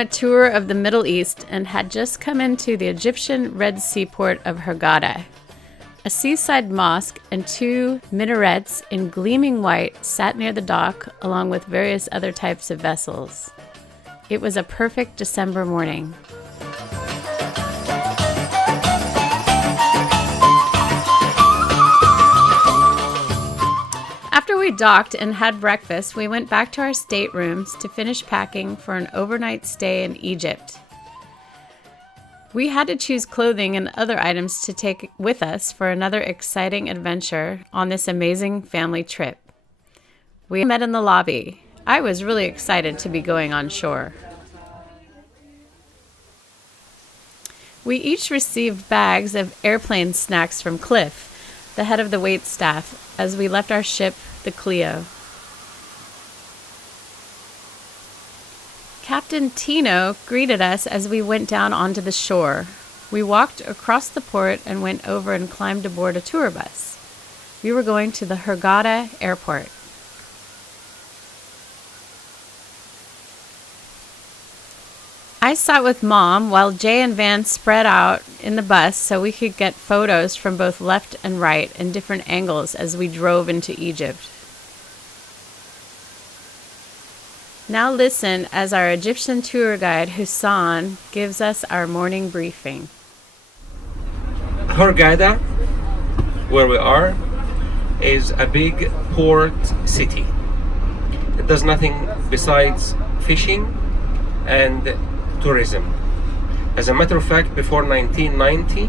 a tour of the Middle East and had just come into the Egyptian Red Sea port of Hurghada. A seaside mosque and 2 minarets in gleaming white sat near the dock along with various other types of vessels. It was a perfect December morning. After we docked and had breakfast, we went back to our staterooms to finish packing for an overnight stay in Egypt. We had to choose clothing and other items to take with us for another exciting adventure on this amazing family trip. We met in the lobby. I was really excited to be going on shore. We each received bags of airplane snacks from Cliff, the head of the wait staff, as we left our ship, the Cleo. Captain Tino greeted us as we went down onto the shore. We walked across the port and went over and climbed aboard a tour bus. We were going to the Hurghada airport. I sat with Mom while Jay and Van spread out in the bus so we could get photos from both left and right in different angles as we drove into Egypt. Now listen as our Egyptian tour guide Hussein gives us our morning briefing. Hurghada, where we are, is a big port city. It does nothing besides fishing and tourism. As a matter of fact, before 1990,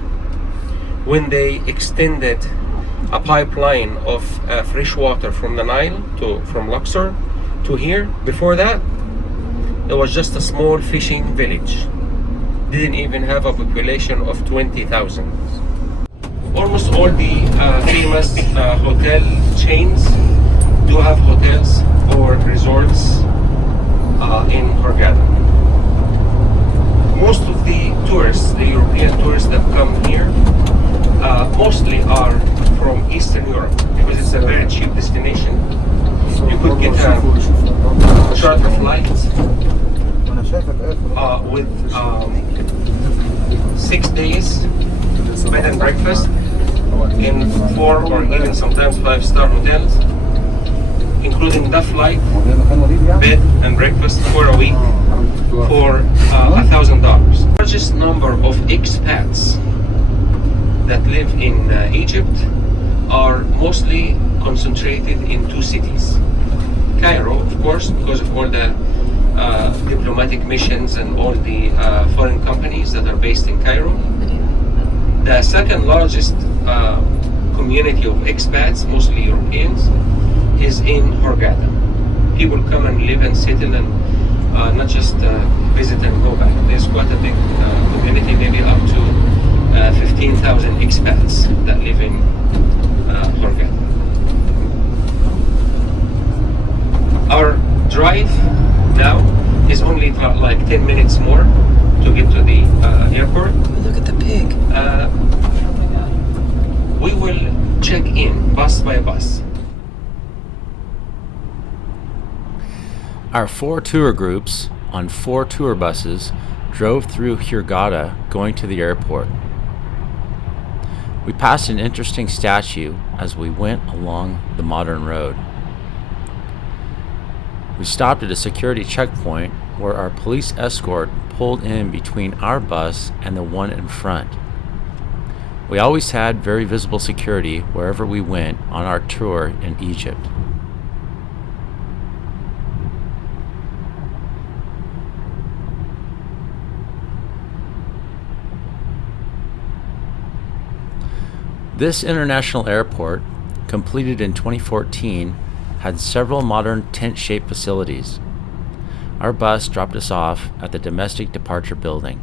when they extended a pipeline of fresh water from the Nile from Luxor to here, before that it was just a small fishing village. Didn't even have a population of 20,000. Almost all the famous hotel chains do have hotels or resorts in Hurghada. Most of the tourists, the European tourists that come here, mostly are from Eastern Europe because it's a very cheap destination. You could get a charter flight with 6 days bed and breakfast in 4 or even sometimes 5-star hotels, including the flight, bed and breakfast for a week for $1,000. The largest number of expats that live in Egypt are mostly concentrated in 2 cities. Cairo, of course, because of all the diplomatic missions and all the foreign companies that are based in Cairo. The second largest community of expats, mostly Europeans, is in Hurghada. People come and live and settle and not just visit and go back. There's quite a big community, maybe up to 15,000 expats that live in Hurghada. Our drive now is only like 10 minutes more to get to the airport. Look at the pig. We will check in bus by bus. Our 4 tour groups on 4 tour buses drove through Hurghada going to the airport. We passed an interesting statue as we went along the modern road. We stopped at a security checkpoint where our police escort pulled in between our bus and the one in front. We always had very visible security wherever we went on our tour in Egypt. This international airport, completed in 2014, had several modern tent-shaped facilities. Our bus dropped us off at the domestic departure building.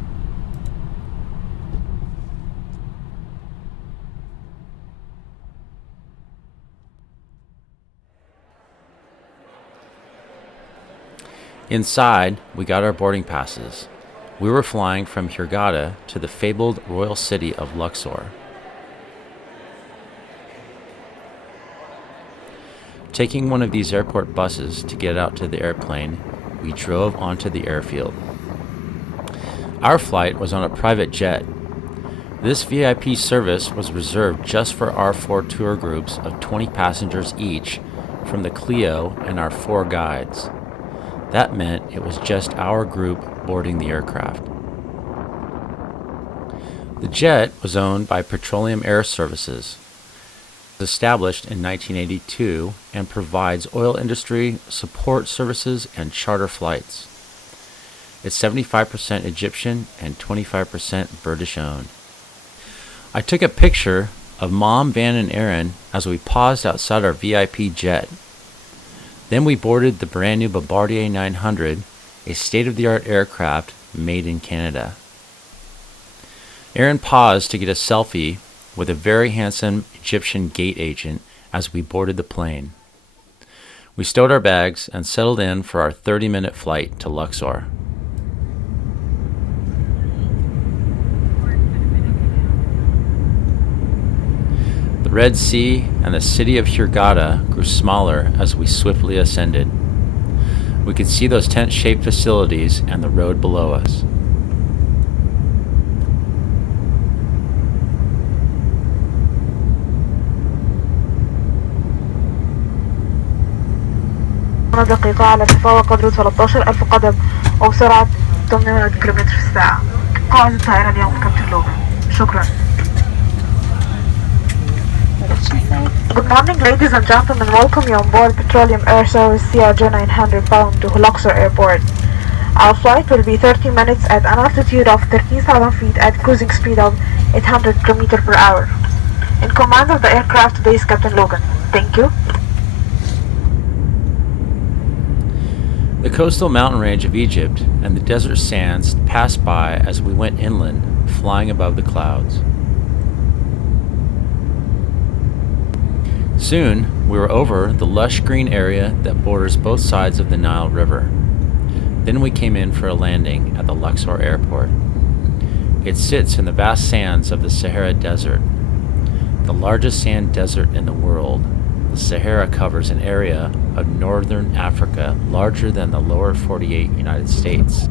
Inside, we got our boarding passes. We were flying from Hurghada to the fabled royal city of Luxor. Taking one of these airport buses to get out to the airplane, we drove onto the airfield. Our flight was on a private jet. This VIP service was reserved just for our 4 tour groups of 20 passengers each from the Clio and our 4 guides. That meant it was just our group boarding the aircraft. The jet was owned by Petroleum Air Services, established in 1982, and provides oil industry support services and charter flights. It's 75% Egyptian and 25% British owned. I took a picture of Mom, Van, and Aaron as we paused outside our VIP jet. Then we boarded the brand new Bombardier 900, a state-of-the-art aircraft made in Canada. Aaron paused to get a selfie with a very handsome Egyptian gate agent as we boarded the plane. We stowed our bags and settled in for our 30-minute flight to Luxor. The Red Sea and the city of Hurghada grew smaller as we swiftly ascended. We could see those tent-shaped facilities and the road below us. دقيقة على ارتفاع قدره 13,000 قدم وبسرعة 800 كم في الساعة. قاعدة الطائرة اليوم كابتن لوغان. شكرا. Good morning, ladies and gentlemen. Welcome you on board Petroleum Air Service CRJ 900 bound to Luxor Airport. Our flight will be 30 minutes at an altitude of 13,000 feet at cruising speed of 800 km per hour. In command of the aircraft today is Captain Logan. Thank you. The coastal mountain range of Egypt and the desert sands passed by as we went inland, flying above the clouds. Soon, we were over the lush green area that borders both sides of the Nile River. Then we came in for a landing at the Luxor airport. It sits in the vast sands of the Sahara Desert, the largest sand desert in the world. The Sahara covers an area of northern Africa larger than the lower 48 United States.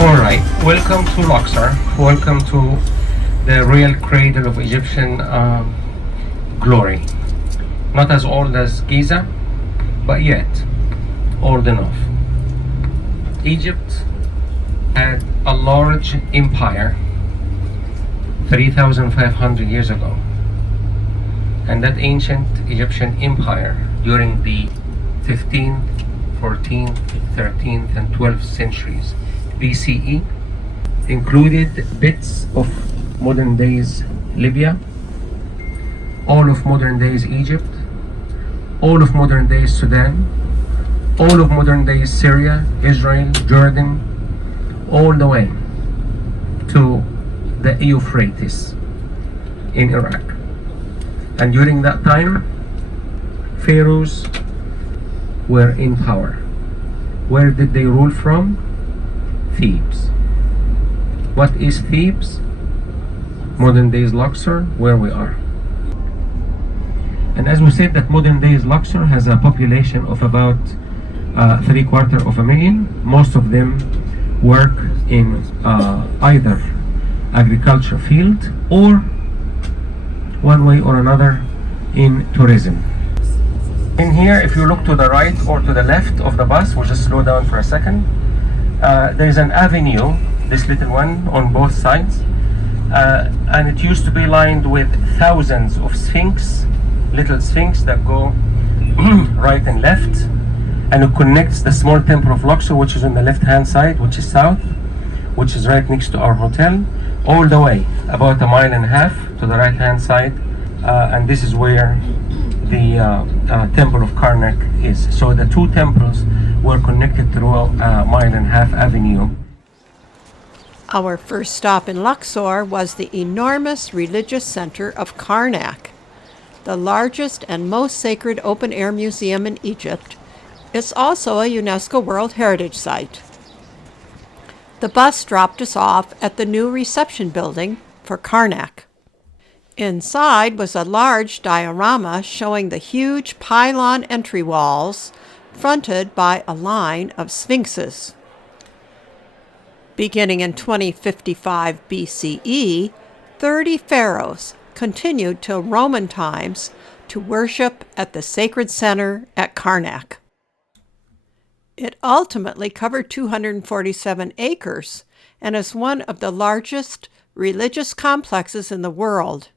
Alright, welcome to Luxor. Welcome to the real cradle of Egyptian glory. Not as old as Giza, but yet old enough. Egypt had a large empire 3,500 years ago. And that ancient Egyptian empire during the 15th, 14th, 13th, and 12th centuries BCE included bits of modern days Libya, all of modern days Egypt, all of modern days Sudan, all of modern days Syria, Israel, Jordan, all the way to the Euphrates in Iraq. And during that time, pharaohs were in power. Where did they rule from? Thebes. What is Thebes? Modern days Luxor, where we are. And as we said, that modern days Luxor has a population of about 750,000. Most of them work in either agriculture field or one way or another in tourism. In here, if you look to the right or to the left of the bus, we'll just slow down for a second. There's an avenue, this little one, on both sides, and it used to be lined with thousands of little sphinx that go right and left, and it connects the small temple of Luxor, which is on the left hand side, which is south, which is right next to our hotel, all the way about 1.5 miles to the right hand side, and this is where the temple of Karnak is. So the two temples were connected through a 1.5 mile avenue. Our first stop in Luxor was the enormous religious center of Karnak, the largest and most sacred open-air museum in Egypt. It's also a UNESCO World Heritage Site. The bus dropped us off at the new reception building for Karnak. Inside was a large diorama showing the huge pylon entry walls fronted by a line of sphinxes. Beginning in 2055 BCE, 30 pharaohs continued till Roman times to worship at the sacred center at Karnak. It ultimately covered 247 acres and is one of the largest religious complexes in the world.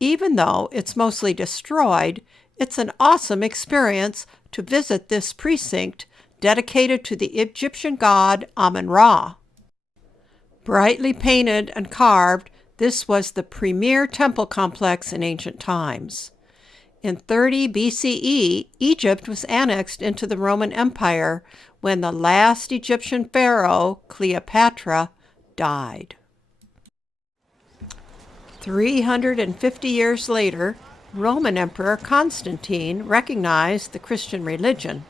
Even though it's mostly destroyed, it's an awesome experience to visit this precinct dedicated to the Egyptian god Amun-Ra. Brightly painted and carved, this was the premier temple complex in ancient times. In 30 BCE, Egypt was annexed into the Roman Empire when the last Egyptian pharaoh, Cleopatra, died. 350 years later, Roman Emperor Constantine recognized the Christian religion.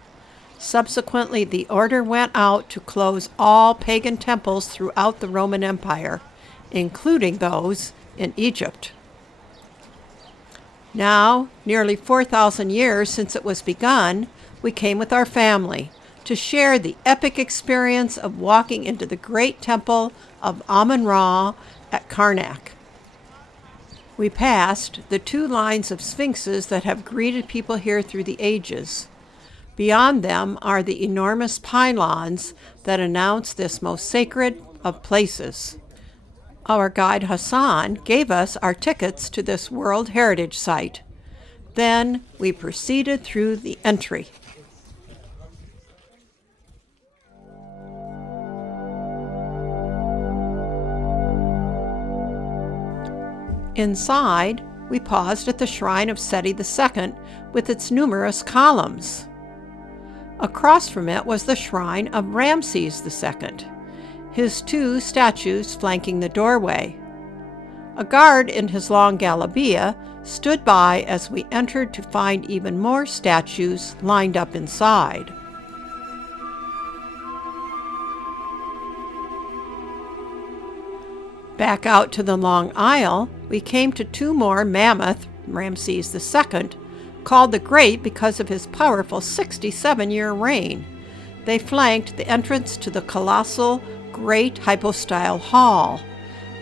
Subsequently, the order went out to close all pagan temples throughout the Roman Empire, including those in Egypt. Now, nearly 4,000 years since it was begun, we came with our family to share the epic experience of walking into the great temple of Amun-Ra at Karnak. We passed the two lines of sphinxes that have greeted people here through the ages. Beyond them are the enormous pylons that announce this most sacred of places. Our guide Hassan gave us our tickets to this World Heritage Site. Then we proceeded through the entry. Inside, we paused at the shrine of Seti II with its numerous columns. Across from it was the shrine of Ramses II, his two statues flanking the doorway. A guard in his long galabeya stood by as we entered to find even more statues lined up inside. Back out to the long aisle, we came to two more mammoth Ramses II, called the Great because of his powerful 67-year reign. They flanked the entrance to the colossal Great Hypostyle Hall.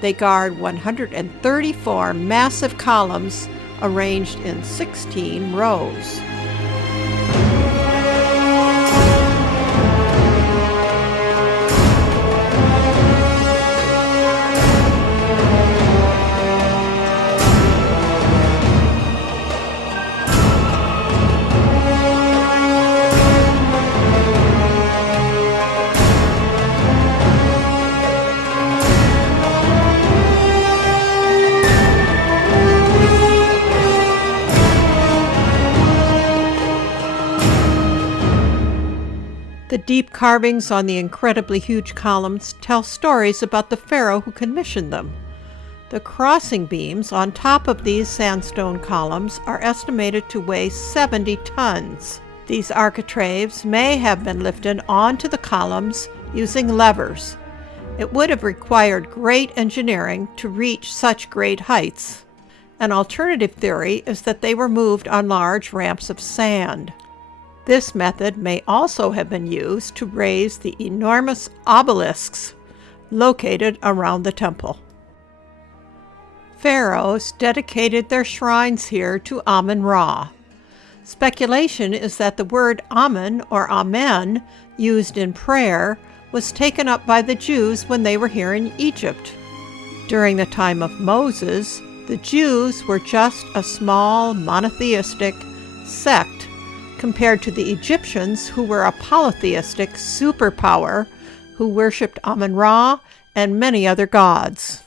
They guard 134 massive columns arranged in 16 rows. The deep carvings on the incredibly huge columns tell stories about the pharaoh who commissioned them. The crossing beams on top of these sandstone columns are estimated to weigh 70 tons. These architraves may have been lifted onto the columns using levers. It would have required great engineering to reach such great heights. An alternative theory is that they were moved on large ramps of sand. This method may also have been used to raise the enormous obelisks located around the temple. Pharaohs dedicated their shrines here to Amun-Ra. Speculation is that the word Amun or Amen, used in prayer, was taken up by the Jews when they were here in Egypt. During the time of Moses, the Jews were just a small monotheistic sect compared to the Egyptians, who were a polytheistic superpower who worshipped Amun-Ra and many other gods.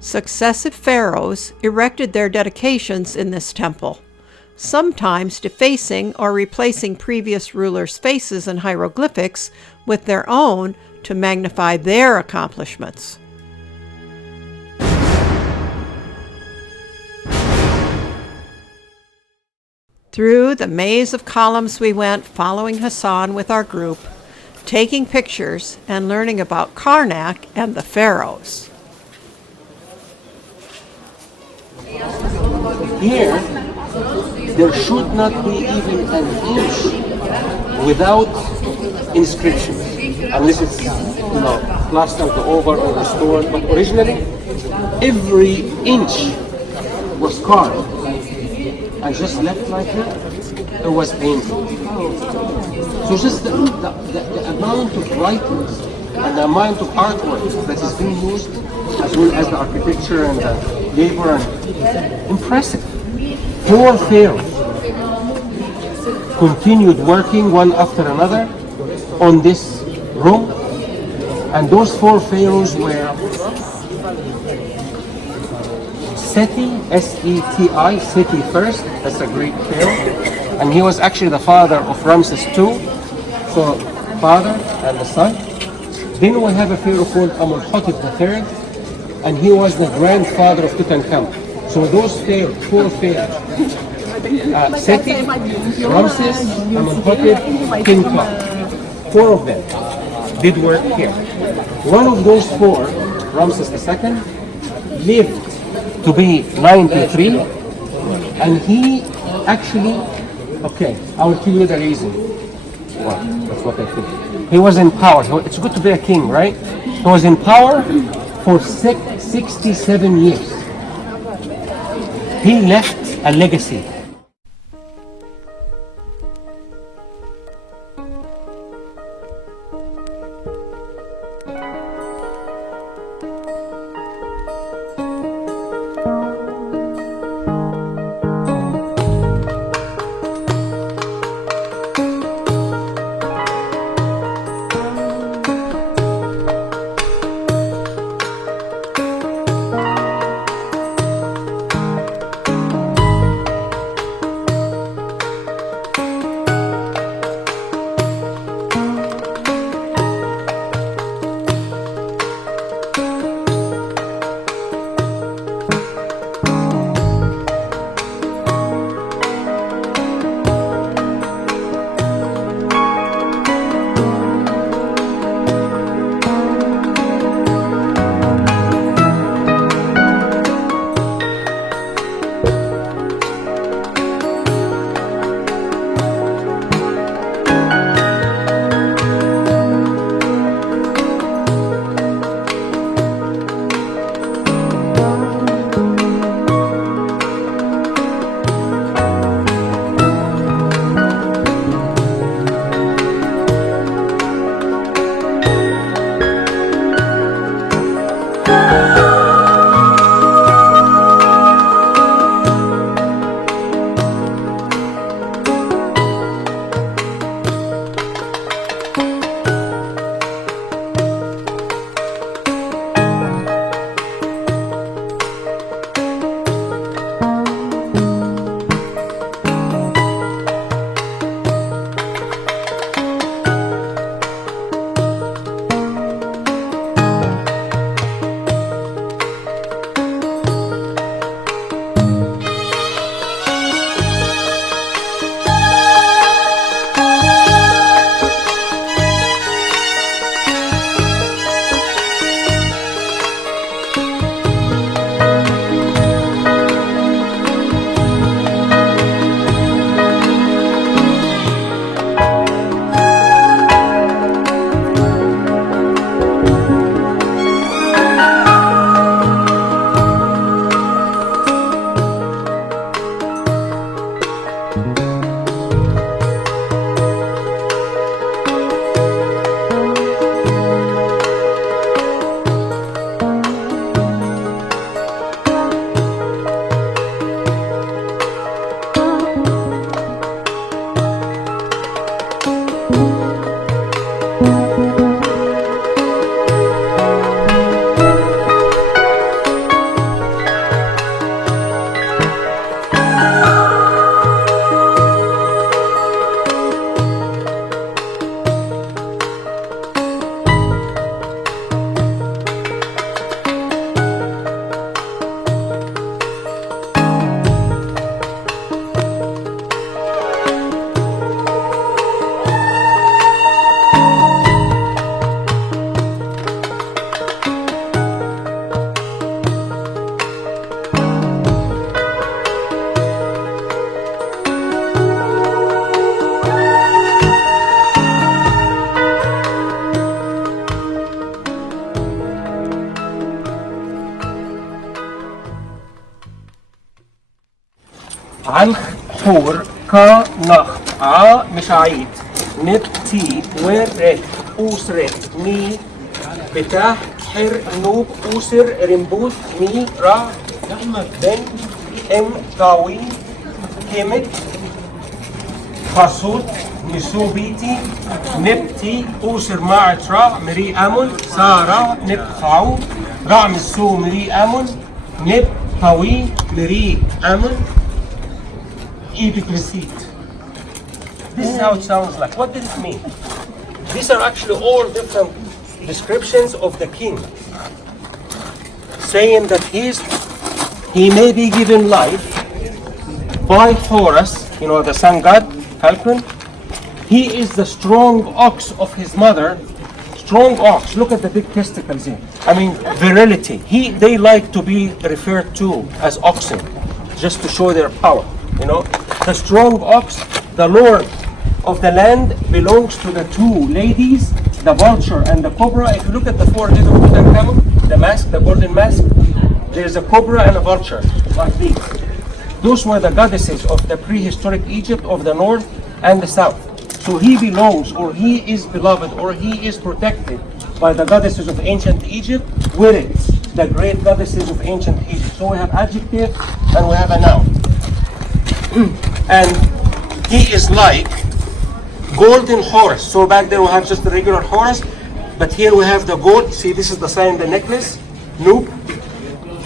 Successive pharaohs erected their dedications in this temple, sometimes defacing or replacing previous rulers' faces and hieroglyphics with their own to magnify their accomplishments. Through the maze of columns we went, following Hassan with our group, taking pictures and learning about Karnak and the pharaohs. Here, there should not be even an inch without inscriptions, unless it's plastered over or restored. But originally, every inch was carved and just left like that. It was painful. So just the amount of writings and the amount of artwork that is being used, as well as the architecture and the labor, and impressive. 4 pharaohs continued working one after another on this room, and those 4 pharaohs were Seti, S-E-T-I, Seti first, that's a Greek pharaoh, and he was actually the father of Ramses II, so father and the son. Then we have a pharaoh called Amenhotep III, and he was the grandfather of Tutankhamun. So those 4 pharaohs, Seti, Ramses, Amenhotep, King Tut, 4 of them did work here. One of those 4, Ramses II, lived to be 93, and he actually, I will tell you the reason. Well, that's what I think. He was in power. It's good to be a king, right? He was in power for 67 years. He left a legacy. عن حور كا نخ ع مشاعيت نب تي وين ريت أوس ريت مي بتاح حر نوب أوسر رمبوت مي را بن ام تاوي كيمت خرسوت نسوبيتي نبتي أوسر ماعت را مري أمون سارا نب خاو را مسو مري أمون نب طوي مري أمون epic receipt. This is how it sounds like. What did it mean? These are actually all different descriptions of the king, saying that he may be given life by Horus, you know, the sun god, Falcon. He is the strong ox of his mother. Strong ox. Look at the big testicles here. I mean, virility. They like to be referred to as oxen, just to show their power. You know, the strong ox, the lord of the land, belongs to the two ladies, the vulture and the cobra. If you look at the forehead of Tutankhamun, the mask, the golden mask, there's a cobra and a vulture, like these. Those were the goddesses of the prehistoric Egypt of the north and the south. So he belongs, or he is beloved, or he is protected by the goddesses of ancient Egypt, with it, the great goddesses of ancient Egypt. So we have adjective and we have a noun. And he is like golden Horus. So back there we have just the regular Horus, but here we have the gold. See, this is the sign, the necklace. Noob,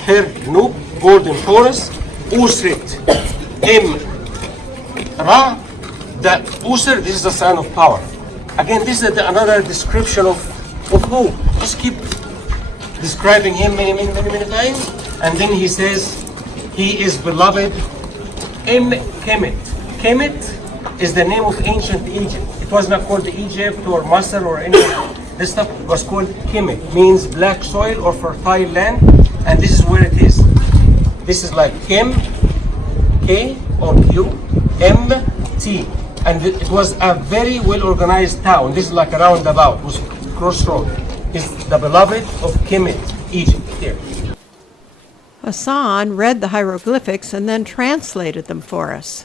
her Noob, golden Horus, Usrit, M, Ra, the Usr. This is the sign of power. Again, this is another description of who? Just keep describing him many times, and then he says he is beloved. Kemet. Kemet is the name of ancient Egypt. It was not called Egypt or Masr or any of this stuff. It was called Kemet. Means black soil or fertile land. And this is where it is. This is like Kem, K or Q, M, T. And it was a very well organized town. This is like a roundabout. It was crossroad. It's the beloved of Kemet, Egypt. Here. Hassan read the hieroglyphics and then translated them for us.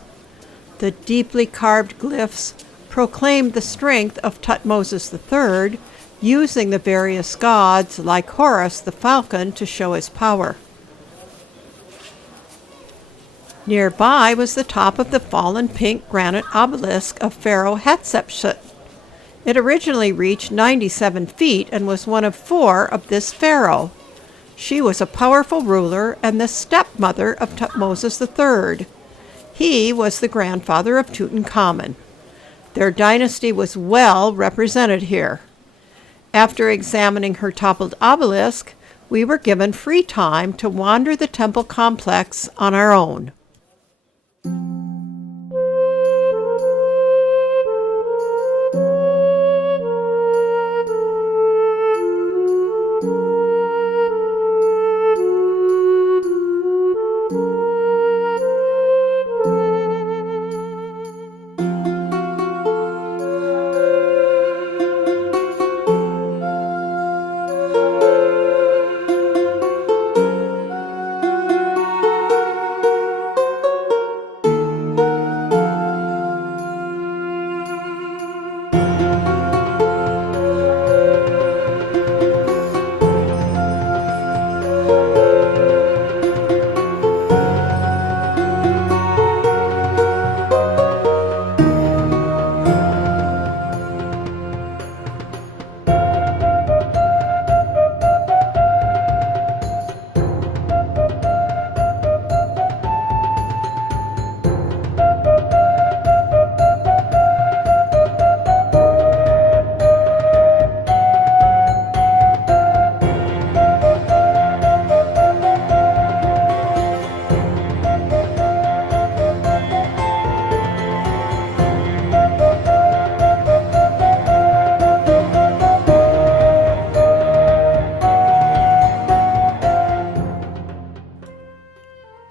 The deeply carved glyphs proclaimed the strength of Tutmoses III, using the various gods like Horus the falcon to show his power. Nearby was the top of the fallen pink granite obelisk of Pharaoh Hetsepshut. It originally reached 97 feet and was one of 4 of this pharaoh. She was a powerful ruler and the stepmother of Tutmoses III. He was the grandfather of Tutankhamun. Their dynasty was well represented here. After examining her toppled obelisk, we were given free time to wander the temple complex on our own.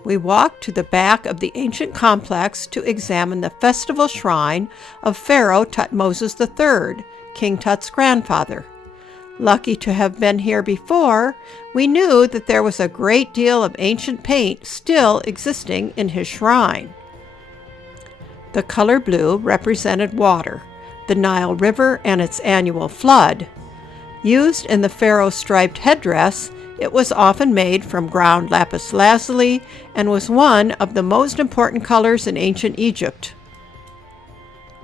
We walked to the back of the ancient complex to examine the festival shrine of Pharaoh Tutmoses III, King Tut's grandfather. Lucky to have been here before, we knew that there was a great deal of ancient paint still existing in his shrine. The color blue represented water, the Nile River and its annual flood. Used in the pharaoh's striped headdress, it was often made from ground lapis lazuli and was one of the most important colors in ancient Egypt.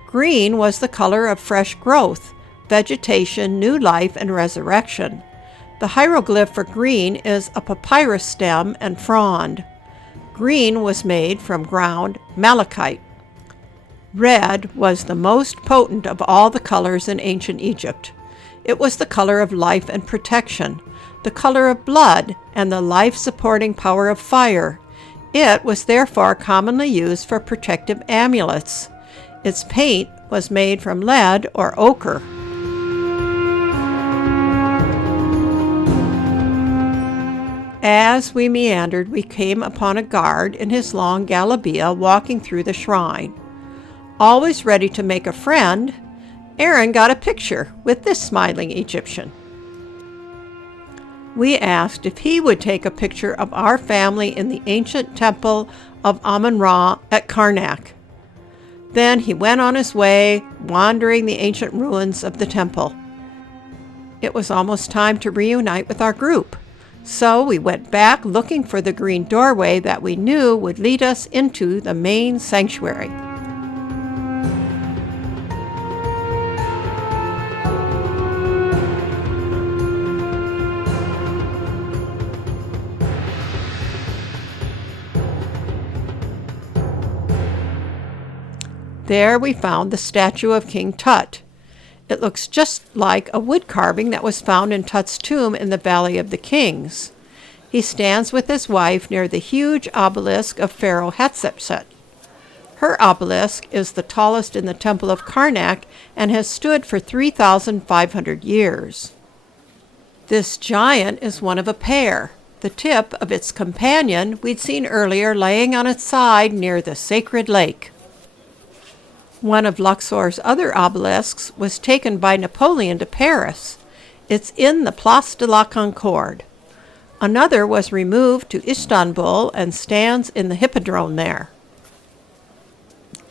Green was the color of fresh growth, vegetation, new life, and resurrection. The hieroglyph for green is a papyrus stem and frond. Green was made from ground malachite. Red was the most potent of all the colors in ancient Egypt. It was the color of life and protection, the color of blood, and the life-supporting power of fire. It was therefore commonly used for protective amulets. Its paint was made from lead or ochre. As we meandered, we came upon a guard in his long galabeya walking through the shrine. Always ready to make a friend, Aaron got a picture with this smiling Egyptian. We asked if he would take a picture of our family in the ancient temple of Amun-Ra at Karnak. Then he went on his way, wandering the ancient ruins of the temple. It was almost time to reunite with our group, so we went back looking for the green doorway that we knew would lead us into the main sanctuary. There we found the statue of King Tut. It looks just like a wood carving that was found in Tut's tomb in the Valley of the Kings. He stands with his wife near the huge obelisk of Pharaoh Hetsepshut. Her obelisk is the tallest in the Temple of Karnak and has stood for 3,500 years. This giant is one of a pair. The tip of its companion we'd seen earlier laying on its side near the sacred lake. One of Luxor's other obelisks was taken by Napoleon to Paris. It's in the Place de la Concorde. Another was removed to Istanbul and stands in the Hippodrome there.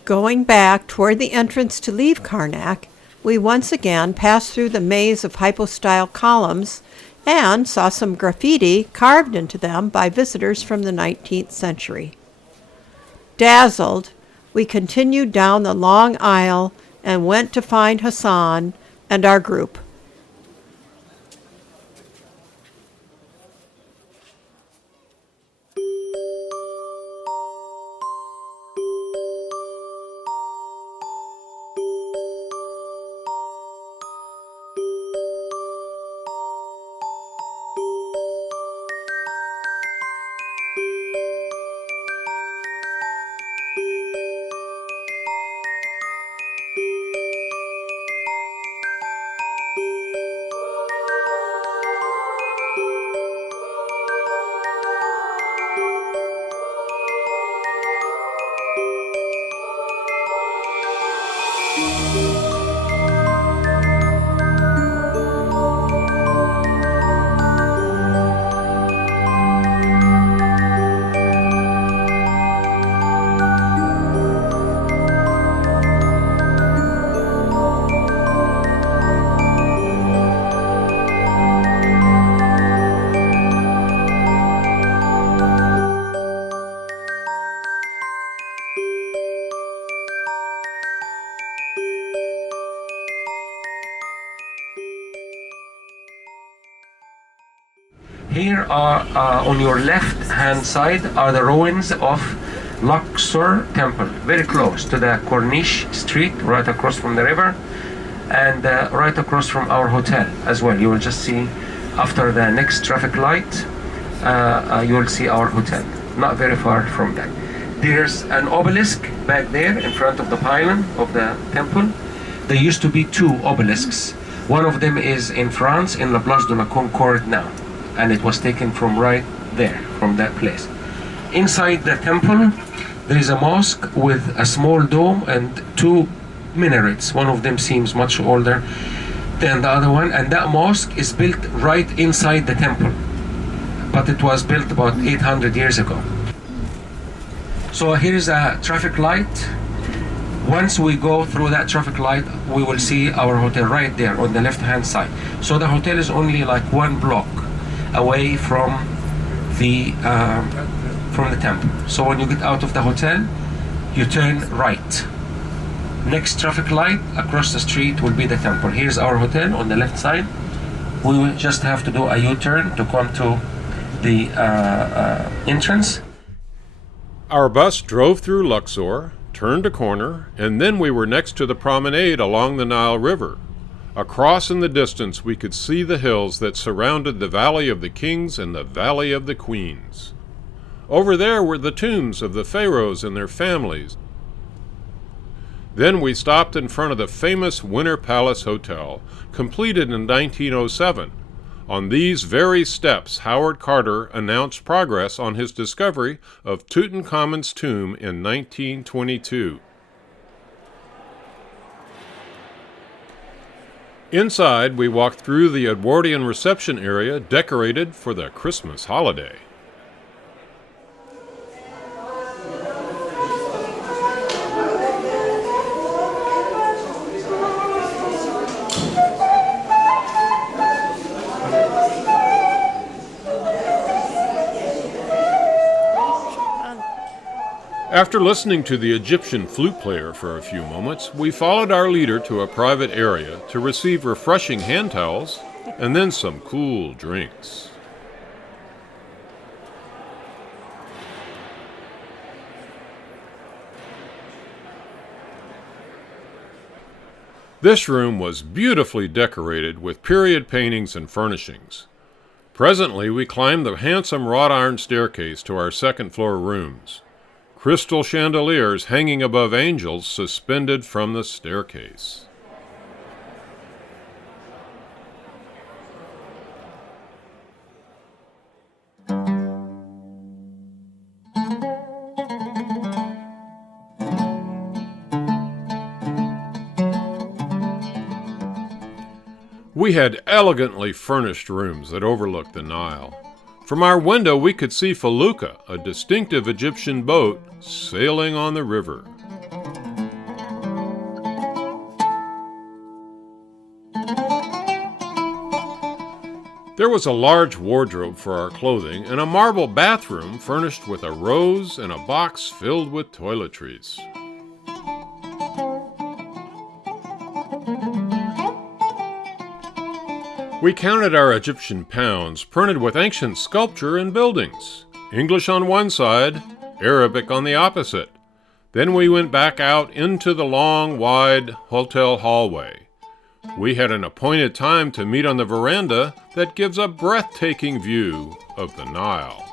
Going back toward the entrance to leave Karnak, we once again passed through the maze of hypostyle columns and saw some graffiti carved into them by visitors from the 19th century. Dazzled, we continued down the long aisle and went to find Hassan and our group. Here are, on your left hand side, are the ruins of Luxor Temple, very close to the Corniche Street, right across from the river, and right across from our hotel as well. You will just see after the next traffic light, you will see our hotel, not very far from that. There's an obelisk back there in front of the pylon of the temple. There used to be two obelisks. One of them is in France, in La Place de la Concorde now, and it was taken from right there, from that place. Inside the temple, there is a mosque with a small dome and two minarets. One of them seems much older than the other one, and that mosque is built right inside the temple, but it was built about 800 years ago. So here is a traffic light. Once we go through that traffic light, we will see our hotel right there on the left-hand side. So the hotel is only like 1 block away from the temple. So when you get out of the hotel, you turn right. Next traffic light across the street will be the temple. Here's our hotel on the left side. We will just have to do a U-turn to come to the entrance. Our bus drove through Luxor, turned a corner, and then we were next to the promenade along the Nile River. Across in the distance we could see the hills that surrounded the Valley of the Kings and the Valley of the Queens. Over there were the tombs of the pharaohs and their families. Then we stopped in front of the famous Winter Palace Hotel, completed in 1907. On these very steps, Howard Carter announced progress on his discovery of Tutankhamun's tomb in 1922. Inside, we walked through the Edwardian reception area decorated for the Christmas holiday. After listening to the Egyptian flute player for a few moments, we followed our leader to a private area to receive refreshing hand towels and then some cool drinks. This room was beautifully decorated with period paintings and furnishings. Presently, we climbed the handsome wrought iron staircase to our second-floor rooms. Crystal chandeliers hanging above angels suspended from the staircase. We had elegantly furnished rooms that overlooked the Nile. From our window we could see Felucca, a distinctive Egyptian boat, sailing on the river. There was a large wardrobe for our clothing and a marble bathroom furnished with a rose and a box filled with toiletries. We counted our Egyptian pounds, printed with ancient sculpture and buildings. English on one side, Arabic on the opposite. Then we went back out into the long, wide hotel hallway. We had an appointed time to meet on the veranda that gives a breathtaking view of the Nile.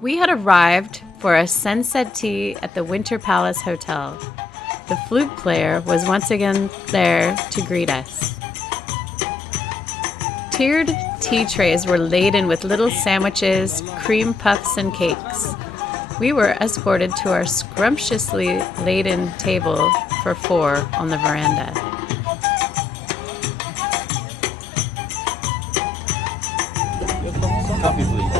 We had arrived for a sunset tea at the Winter Palace Hotel. The flute player was once again there to greet us. Tiered tea trays were laden with little sandwiches, cream puffs, and cakes. We were escorted to our scrumptiously laden table for 4 on the veranda. Coffee, please.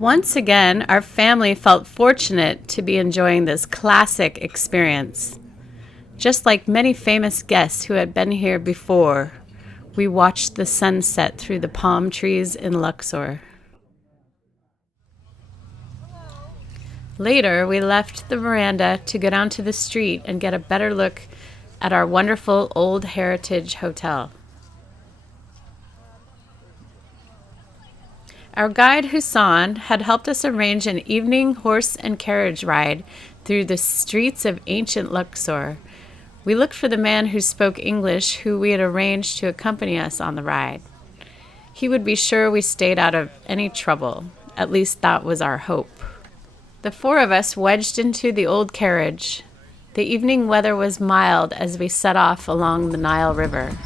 Once again, our family felt fortunate to be enjoying this classic experience. Just like many famous guests who had been here before, we watched the sunset through the palm trees in Luxor. Later, we left the veranda to go down to the street and get a better look at our wonderful old heritage hotel. Our guide Hussein had helped us arrange an evening horse and carriage ride through the streets of ancient Luxor. We looked for the man who spoke English, who we had arranged to accompany us on the ride. He would be sure we stayed out of any trouble. At least that was our hope. The four of us wedged into the old carriage. The evening weather was mild as we set off along the Nile River.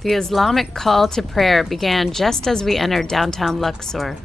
The Islamic call to prayer began just as we entered downtown Luxor.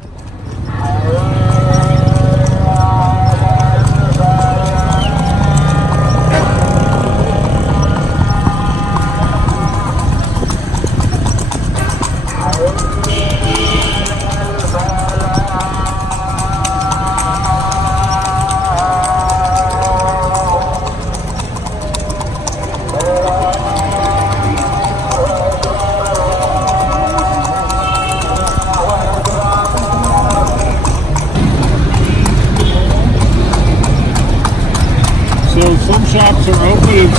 Some shops are open and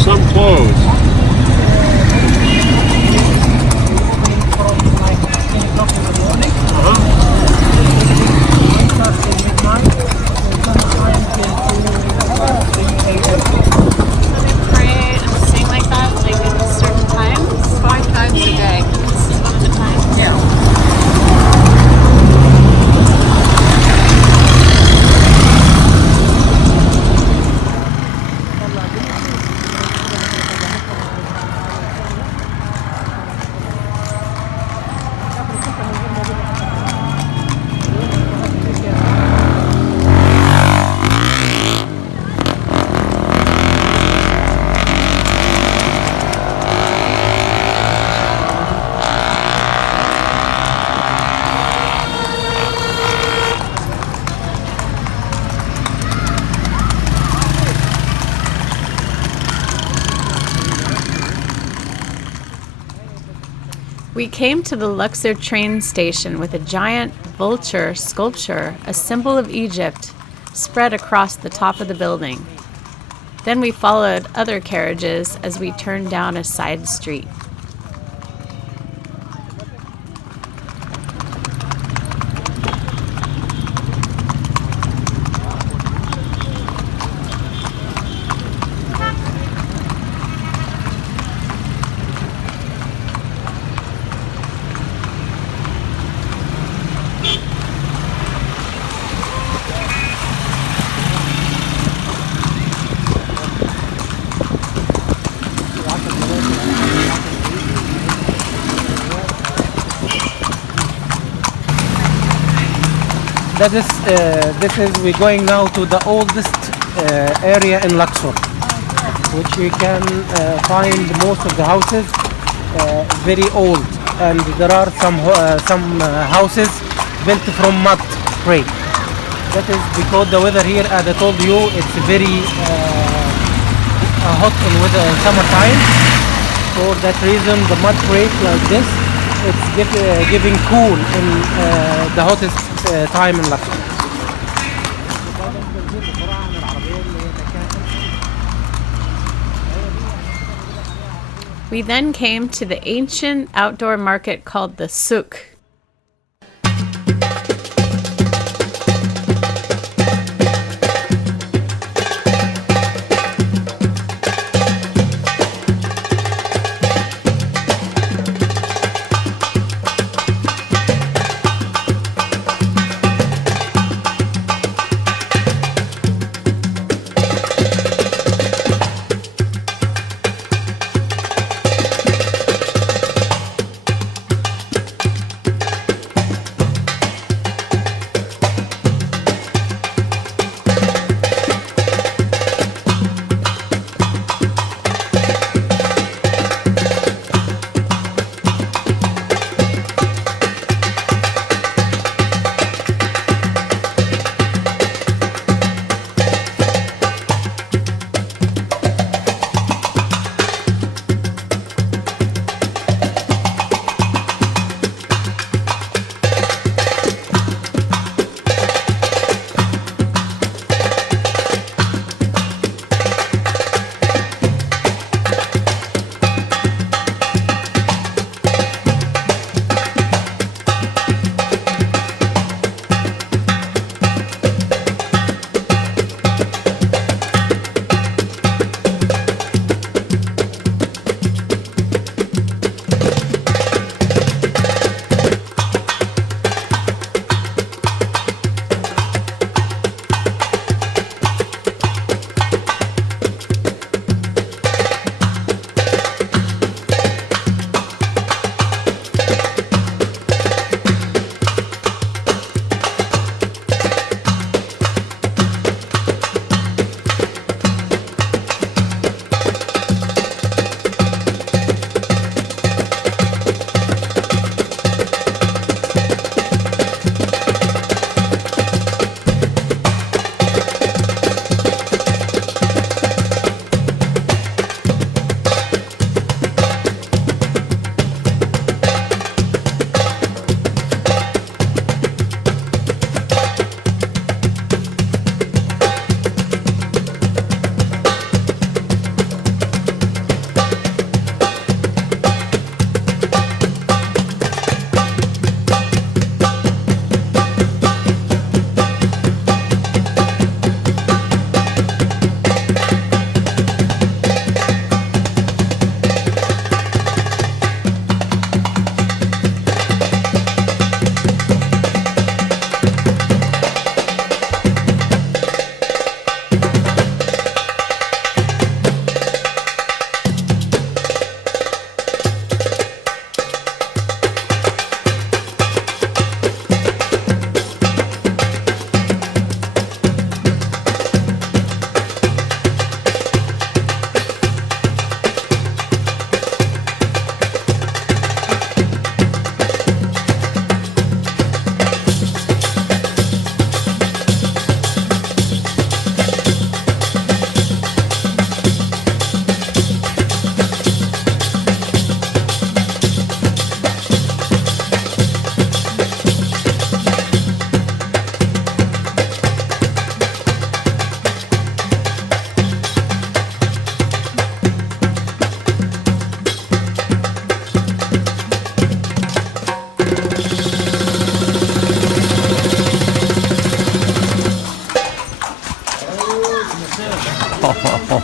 some closed. Pray and sing like that, like at certain times? 5 times a day. This is one of the times? Yeah. We came to the Luxor train station with a giant vulture sculpture, a symbol of Egypt, spread across the top of the building. Then we followed other carriages as we turned down a side street. We're going now to the oldest area in Luxor, which you can find most of the houses very old, and there are some houses built from mud brick. That is because the weather here, as I told you, it's very hot in summertime. For that reason, the mud brick like this, it's giving cool in the hottest time in Luxor. We then came to the ancient outdoor market called the souk.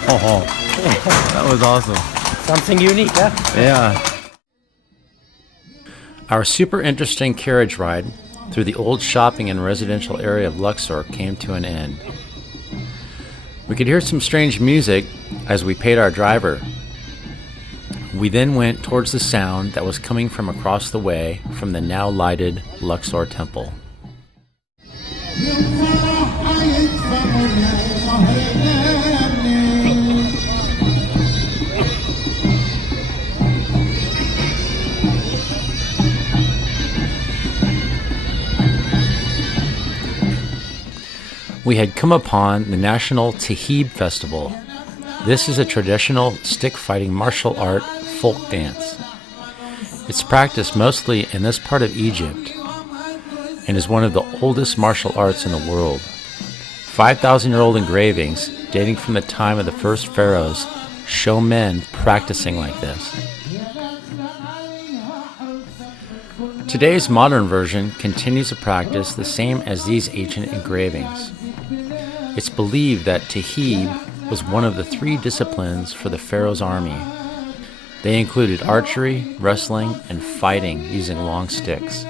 Oh, that was awesome. Something unique, huh? Yeah. Our super interesting carriage ride through the old shopping and residential area of Luxor came to an end. We could hear some strange music as we paid our driver. We then went towards the sound that was coming from across the way from the now lighted Luxor Temple. We had come upon the National Tahtib Festival. This is a traditional stick-fighting martial art folk dance. It's practiced mostly in this part of Egypt and is one of the oldest martial arts in the world. 5,000-year-old engravings dating from the time of the first pharaohs show men practicing like this. Today's modern version continues to practice the same as these ancient engravings. It's believed that tahtib was one of the 3 disciplines for the pharaoh's army. They included archery, wrestling, and fighting using long sticks.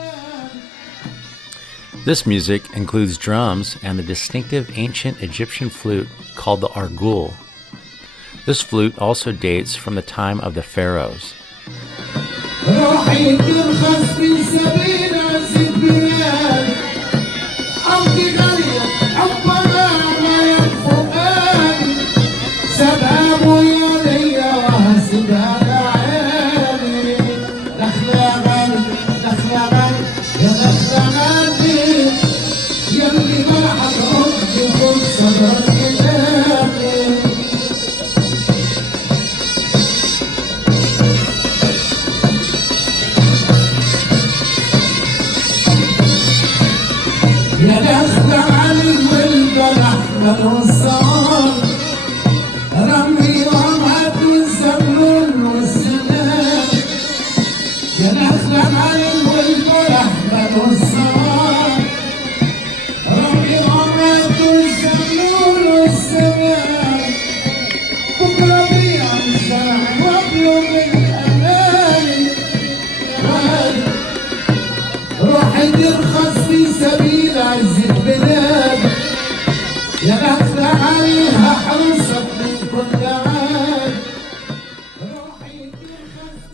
This music includes drums and the distinctive ancient Egyptian flute called the arghul. This flute also dates from the time of the pharaohs.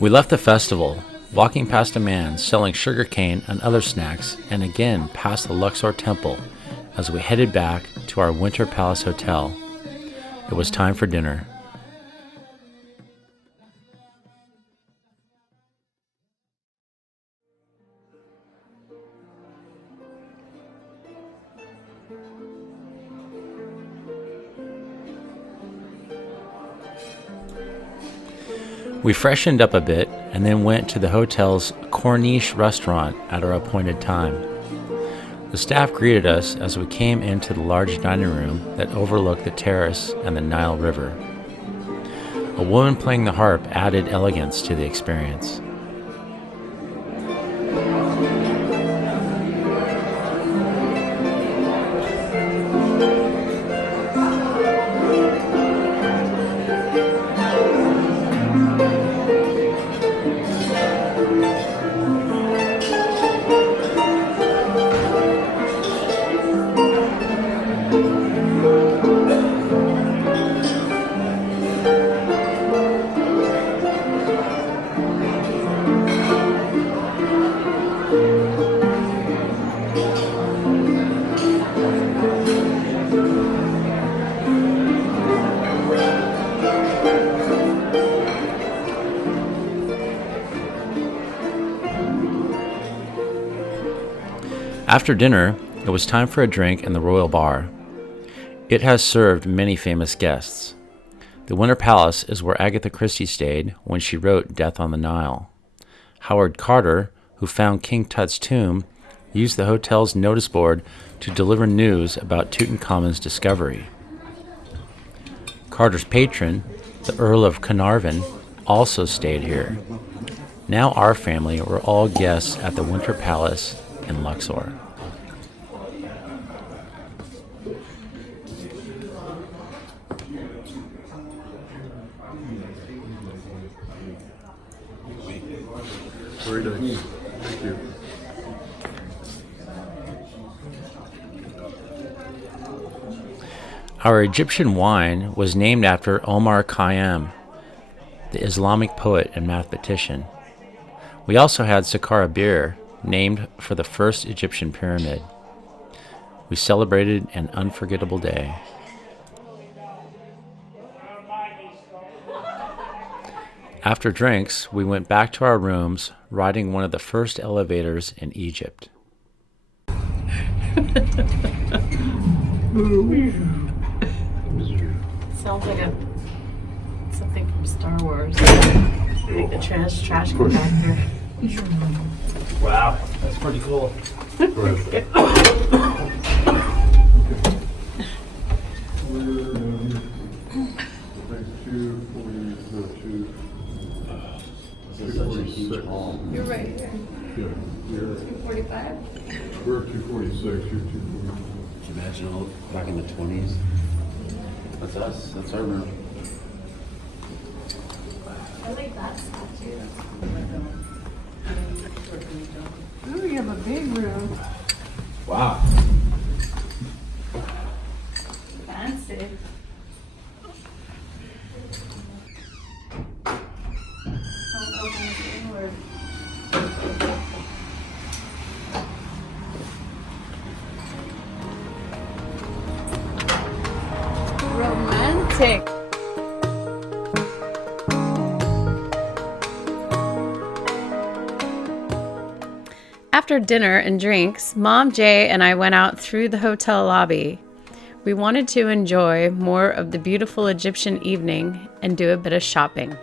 We left the festival, walking past a man selling sugarcane and other snacks, and again past the Luxor Temple as we headed back to our Winter Palace Hotel. It was time for dinner. We freshened up a bit and then went to the hotel's Corniche restaurant at our appointed time. The staff greeted us as we came into the large dining room that overlooked the terrace and the Nile River. A woman playing the harp added elegance to the experience. After dinner, it was time for a drink in the Royal Bar. It has served many famous guests. The Winter Palace is where Agatha Christie stayed when she wrote Death on the Nile. Howard Carter, who found King Tut's tomb, used the hotel's notice board to deliver news about Tutankhamun's discovery. Carter's patron, the Earl of Carnarvon, also stayed here. Now our family were all guests at the Winter Palace in Luxor. Very nice. Thank you. Our Egyptian wine was named after Omar Khayyam, the Islamic poet and mathematician. We also had Saqqara beer, named for the first Egyptian pyramid. We celebrated an unforgettable day. After drinks, we went back to our rooms, riding one of the first elevators in Egypt. Sounds like something from Star Wars. Like the trash compactor. Wow, that's pretty cool. You're right here. Yeah, you're 245? we're 246. You're 240. Could you imagine all back in the 20s? That's us. That's our room. I like that statue. Oh, you have a big room. Wow. Fancy. Don't open this inward. Romantic. After dinner and drinks, Mom, Jay, and I went out through the hotel lobby. We wanted to enjoy more of the beautiful Egyptian evening and do a bit of shopping.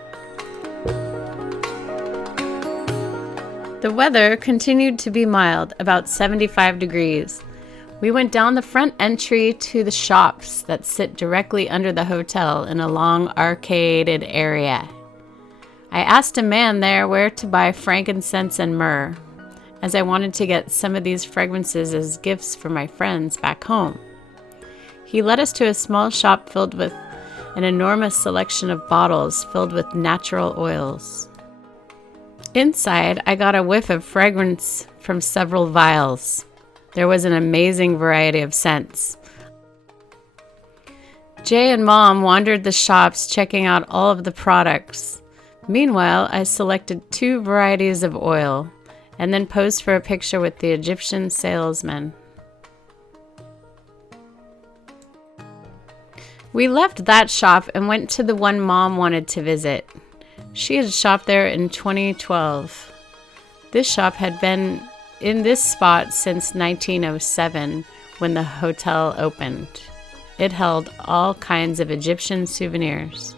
The weather continued to be mild, about 75 degrees. We went down the front entry to the shops that sit directly under the hotel in a long arcaded area. I asked a man there where to buy frankincense and myrrh, as I wanted to get some of these fragrances as gifts for my friends back home. He led us to a small shop filled with an enormous selection of bottles filled with natural oils. Inside, I got a whiff of fragrance from several vials. There was an amazing variety of scents. Jay and Mom wandered the shops checking out all of the products. Meanwhile, I selected 2 varieties of oil and then posed for a picture with the Egyptian salesman. We left that shop and went to the one Mom wanted to visit. She had shopped there in 2012. This shop had been in this spot since 1907 when the hotel opened. It held all kinds of Egyptian souvenirs.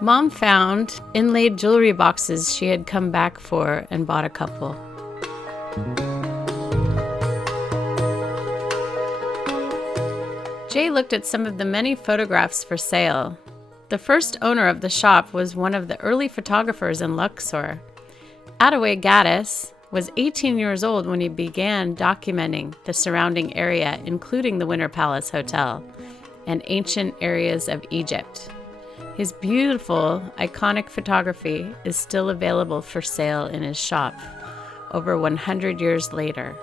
Mom found inlaid jewelry boxes she had come back for and bought a couple. Jay looked at some of the many photographs for sale. The first owner of the shop was one of the early photographers in Luxor. Attaway Gaddis was 18 years old when he began documenting the surrounding area, including the Winter Palace Hotel and ancient areas of Egypt. His beautiful, iconic photography is still available for sale in his shop over 100 years later.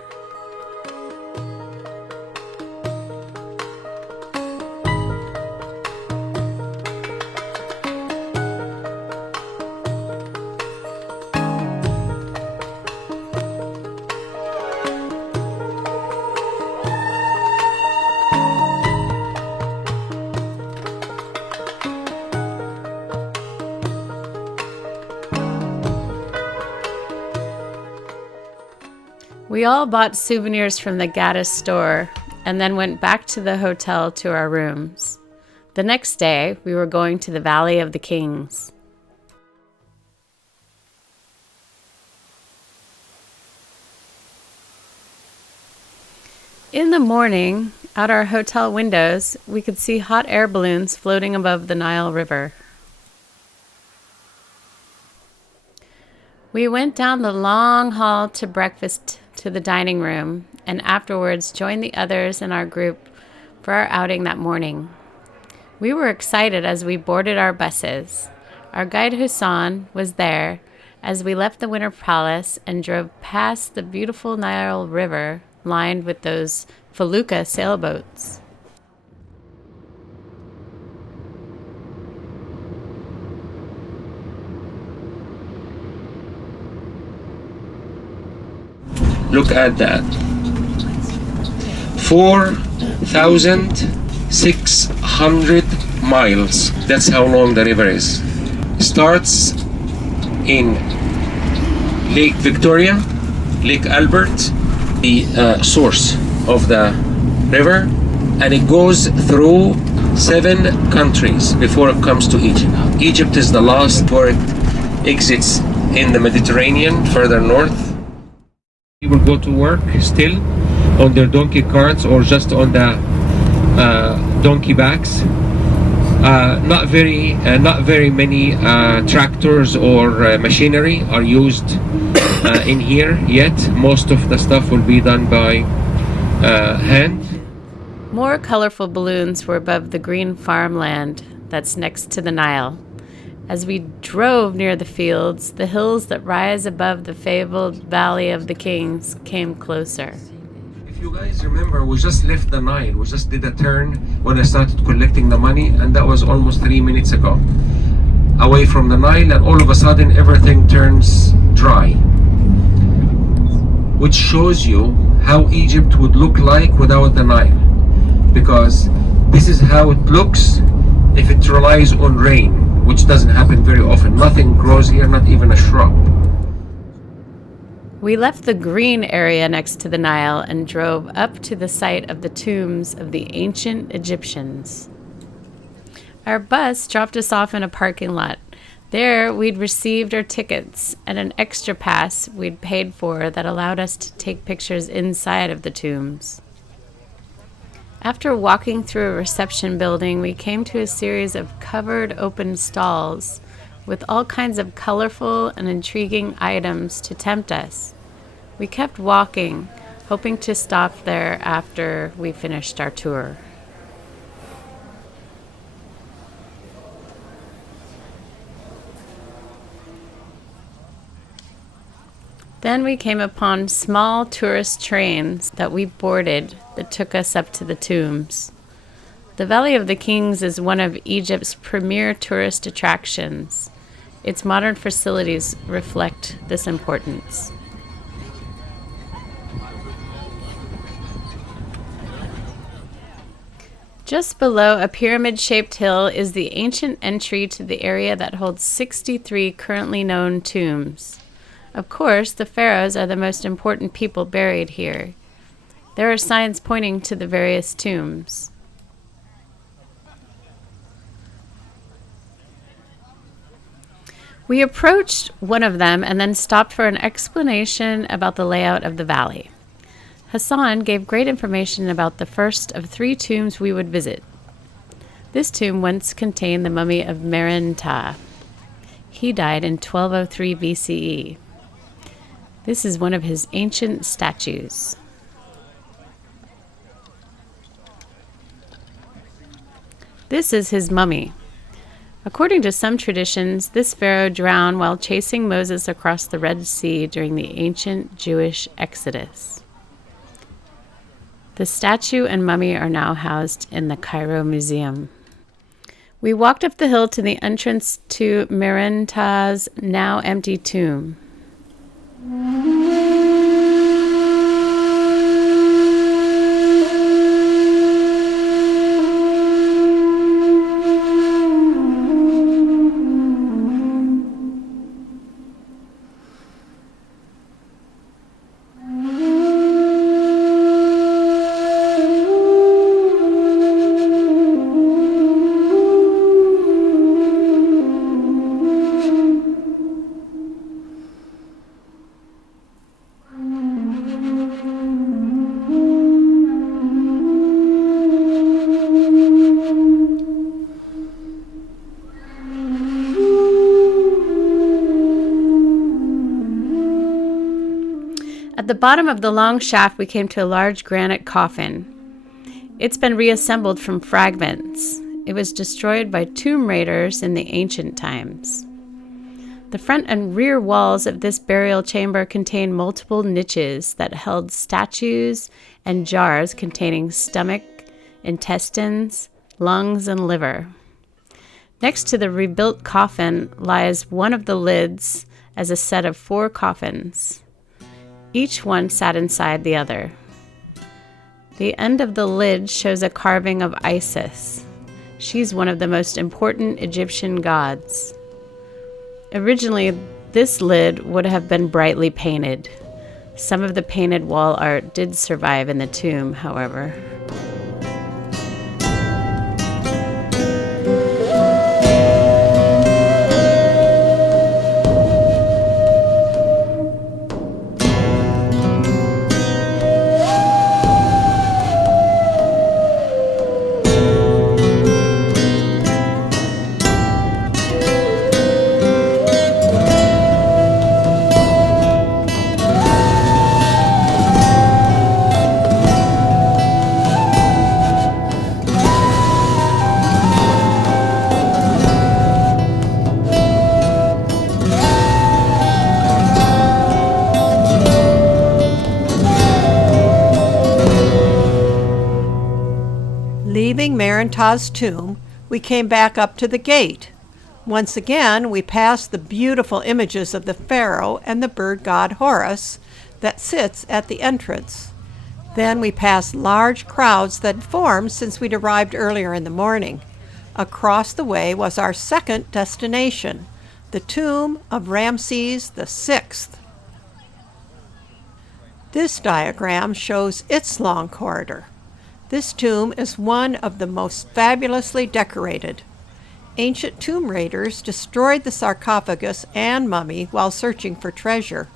We all bought souvenirs from the Gaddis store and then went back to the hotel to our rooms. The next day, we were going to the Valley of the Kings. In the morning, out our hotel windows, we could see hot air balloons floating above the Nile River. We went down the long hall to breakfast to the dining room, and afterwards joined the others in our group for our outing that morning. We were excited as we boarded our buses. Our guide Hassan was there as we left the Winter Palace and drove past the beautiful Nile River lined with those Felucca sailboats. Look at that. 4,600 miles. That's how long the river is. Starts in Lake Victoria, Lake Albert, the source of the river, and it goes through 7 countries before it comes to Egypt. Egypt is the last before it exits in the Mediterranean further north. People go to work still on their donkey carts or just on the donkey backs. Not very many tractors or machinery are used in here yet. Most of the stuff will be done by hand. More colorful balloons were above the green farmland that's next to the Nile. As we drove near the fields, the hills that rise above the fabled Valley of the Kings came closer. If you guys remember, we just left the Nile. We just did a turn when I started collecting the money, and that was almost 3 minutes ago. Away from the Nile, and all of a sudden everything turns dry. Which shows you how Egypt would look like without the Nile. Because this is how it looks if it relies on rain, which doesn't happen very often. Nothing grows here, not even a shrub. We left the green area next to the Nile and drove up to the site of the tombs of the ancient Egyptians. Our bus dropped us off in a parking lot. There, we'd received our tickets and an extra pass we'd paid for that allowed us to take pictures inside of the tombs. After walking through a reception building, we came to a series of covered open stalls with all kinds of colorful and intriguing items to tempt us. We kept walking, hoping to stop there after we finished our tour. Then we came upon small tourist trains that we boarded that took us up to the tombs. The Valley of the Kings is one of Egypt's premier tourist attractions. Its modern facilities reflect this importance. Just below a pyramid-shaped hill is the ancient entry to the area that holds 63 currently known tombs. Of course, the pharaohs are the most important people buried here. There are signs pointing to the various tombs. We approached one of them and then stopped for an explanation about the layout of the valley. Hassan gave great information about the first of 3 tombs we would visit. This tomb once contained the mummy of Tut. He died in 1203 BCE. This is one of his ancient statues. This is his mummy. According to some traditions, this pharaoh drowned while chasing Moses across the Red Sea during the ancient Jewish Exodus. The statue and mummy are now housed in the Cairo Museum. We walked up the hill to the entrance to Tut's now empty tomb. bottom of the long shaft, we came to a large granite coffin. It's been reassembled from fragments. It was destroyed by tomb raiders in the ancient times. The front and rear walls of this burial chamber contain multiple niches that held statues and jars containing stomach, intestines, lungs, and liver. Next to the rebuilt coffin lies one of the lids as a set of 4 coffins. Each one sat inside the other. The end of the lid shows a carving of Isis. She's one of the most important Egyptian gods. Originally, this lid would have been brightly painted. Some of the painted wall art did survive in the tomb, however. Leaving Merentas' tomb, we came back up to the gate. Once again, we passed the beautiful images of the pharaoh and the bird god Horus that sits at the entrance. Then we passed large crowds that formed since we'd arrived earlier in the morning. Across the way was our second destination, the tomb of Ramses VI. This diagram shows its long corridor. This tomb is one of the most fabulously decorated. Ancient tomb raiders destroyed the sarcophagus and mummy while searching for treasure.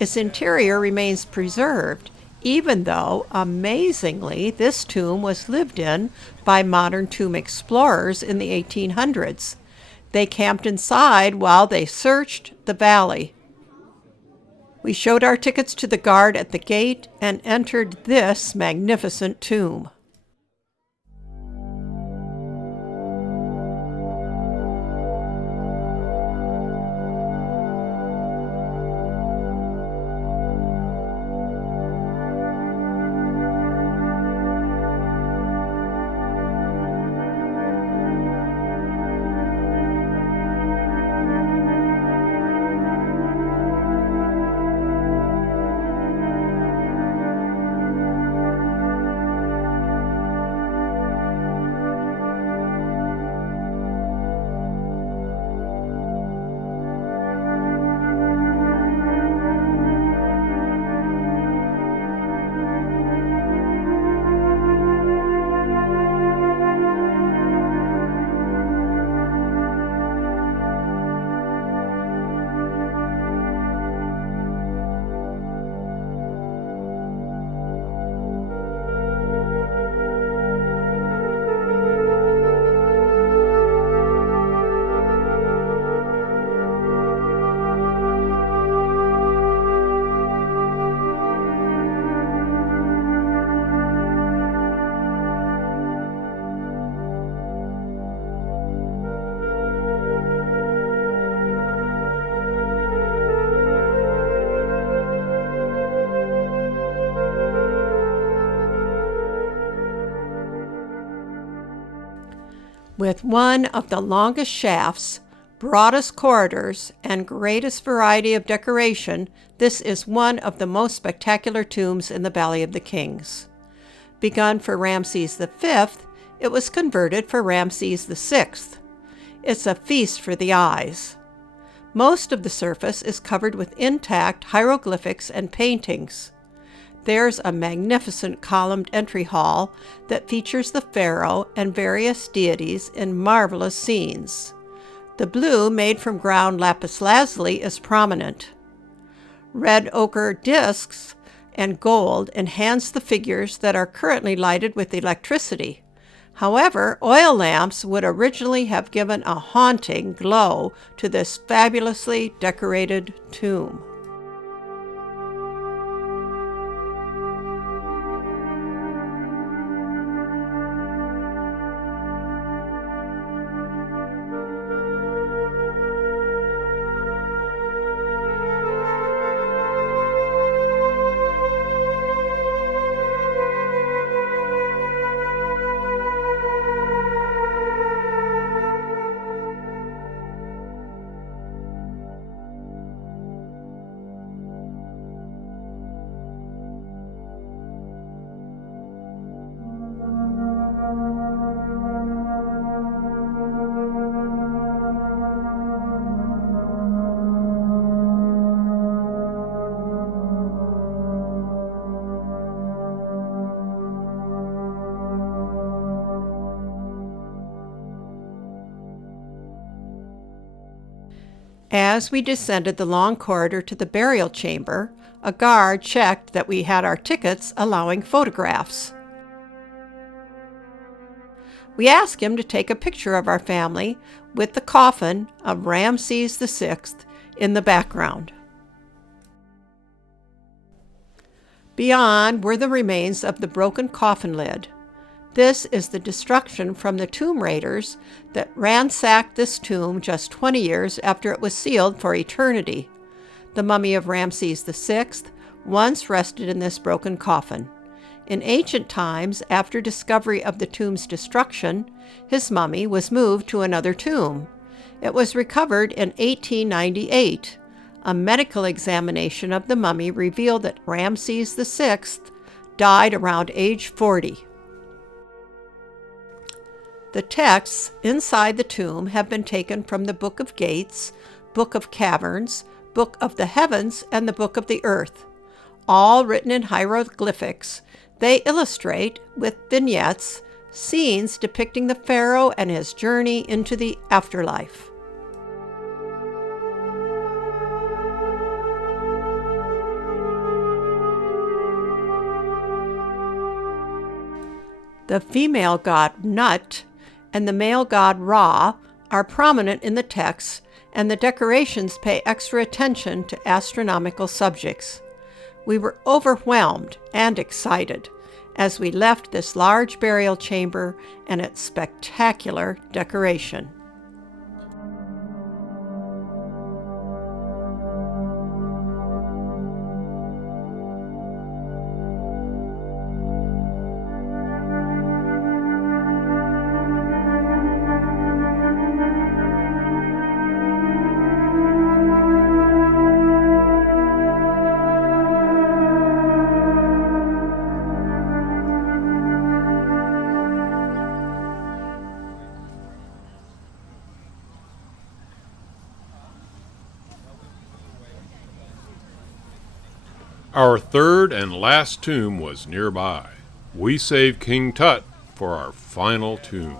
Its interior remains preserved, even though, amazingly, this tomb was lived in by modern tomb explorers in the 1800s. They camped inside while they searched the valley. We showed our tickets to the guard at the gate and entered this magnificent tomb. With one of the longest shafts, broadest corridors, and greatest variety of decoration, this is one of the most spectacular tombs in the Valley of the Kings. Begun for Ramses V, it was converted for Ramses VI. It's a feast for the eyes. Most of the surface is covered with intact hieroglyphics and paintings. There's a magnificent columned entry hall that features the pharaoh and various deities in marvelous scenes. The blue made from ground lapis lazuli is prominent. Red ochre discs and gold enhance the figures that are currently lighted with electricity. However, oil lamps would originally have given a haunting glow to this fabulously decorated tomb. As we descended the long corridor to the burial chamber, a guard checked that we had our tickets allowing photographs. We asked him to take a picture of our family with the coffin of Ramses VI in the background. Beyond were the remains of the broken coffin lid. This is the destruction from the tomb raiders that ransacked this tomb just 20 years after it was sealed for eternity. The mummy of Ramses VI once rested in this broken coffin. In ancient times, after discovery of the tomb's destruction, his mummy was moved to another tomb. It was recovered in 1898. A medical examination of the mummy revealed that Ramses VI died around age 40. The texts inside the tomb have been taken from the Book of Gates, Book of Caverns, Book of the Heavens, and the Book of the Earth. All written in hieroglyphics, they illustrate, with vignettes, scenes depicting the pharaoh and his journey into the afterlife. The female god Nut and the male god Ra are prominent in the texts, and the decorations pay extra attention to astronomical subjects. We were overwhelmed and excited as we left this large burial chamber and its spectacular decoration. Our third and last tomb was nearby. We saved King Tut for our final tomb.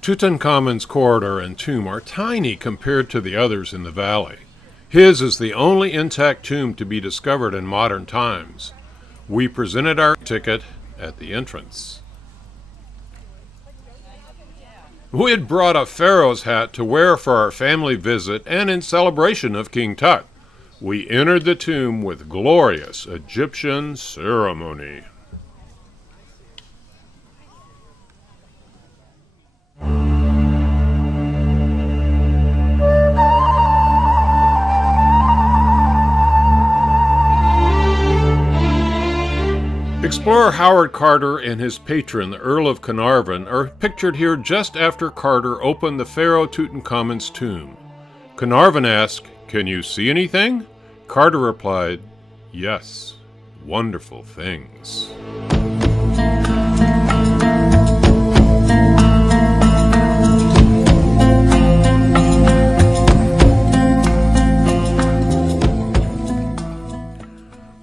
Tutankhamun's corridor and tomb are tiny compared to the others in the valley. His is the only intact tomb to be discovered in modern times. We presented our ticket at the entrance. We had brought a pharaoh's hat to wear for our family visit and in celebration of King Tut. We entered the tomb with glorious Egyptian ceremony. Explorer Howard Carter and his patron, the Earl of Carnarvon, are pictured here just after Carter opened the Pharaoh Tutankhamen's tomb. Carnarvon asked, "Can you see anything?" Carter replied, "Yes, wonderful things."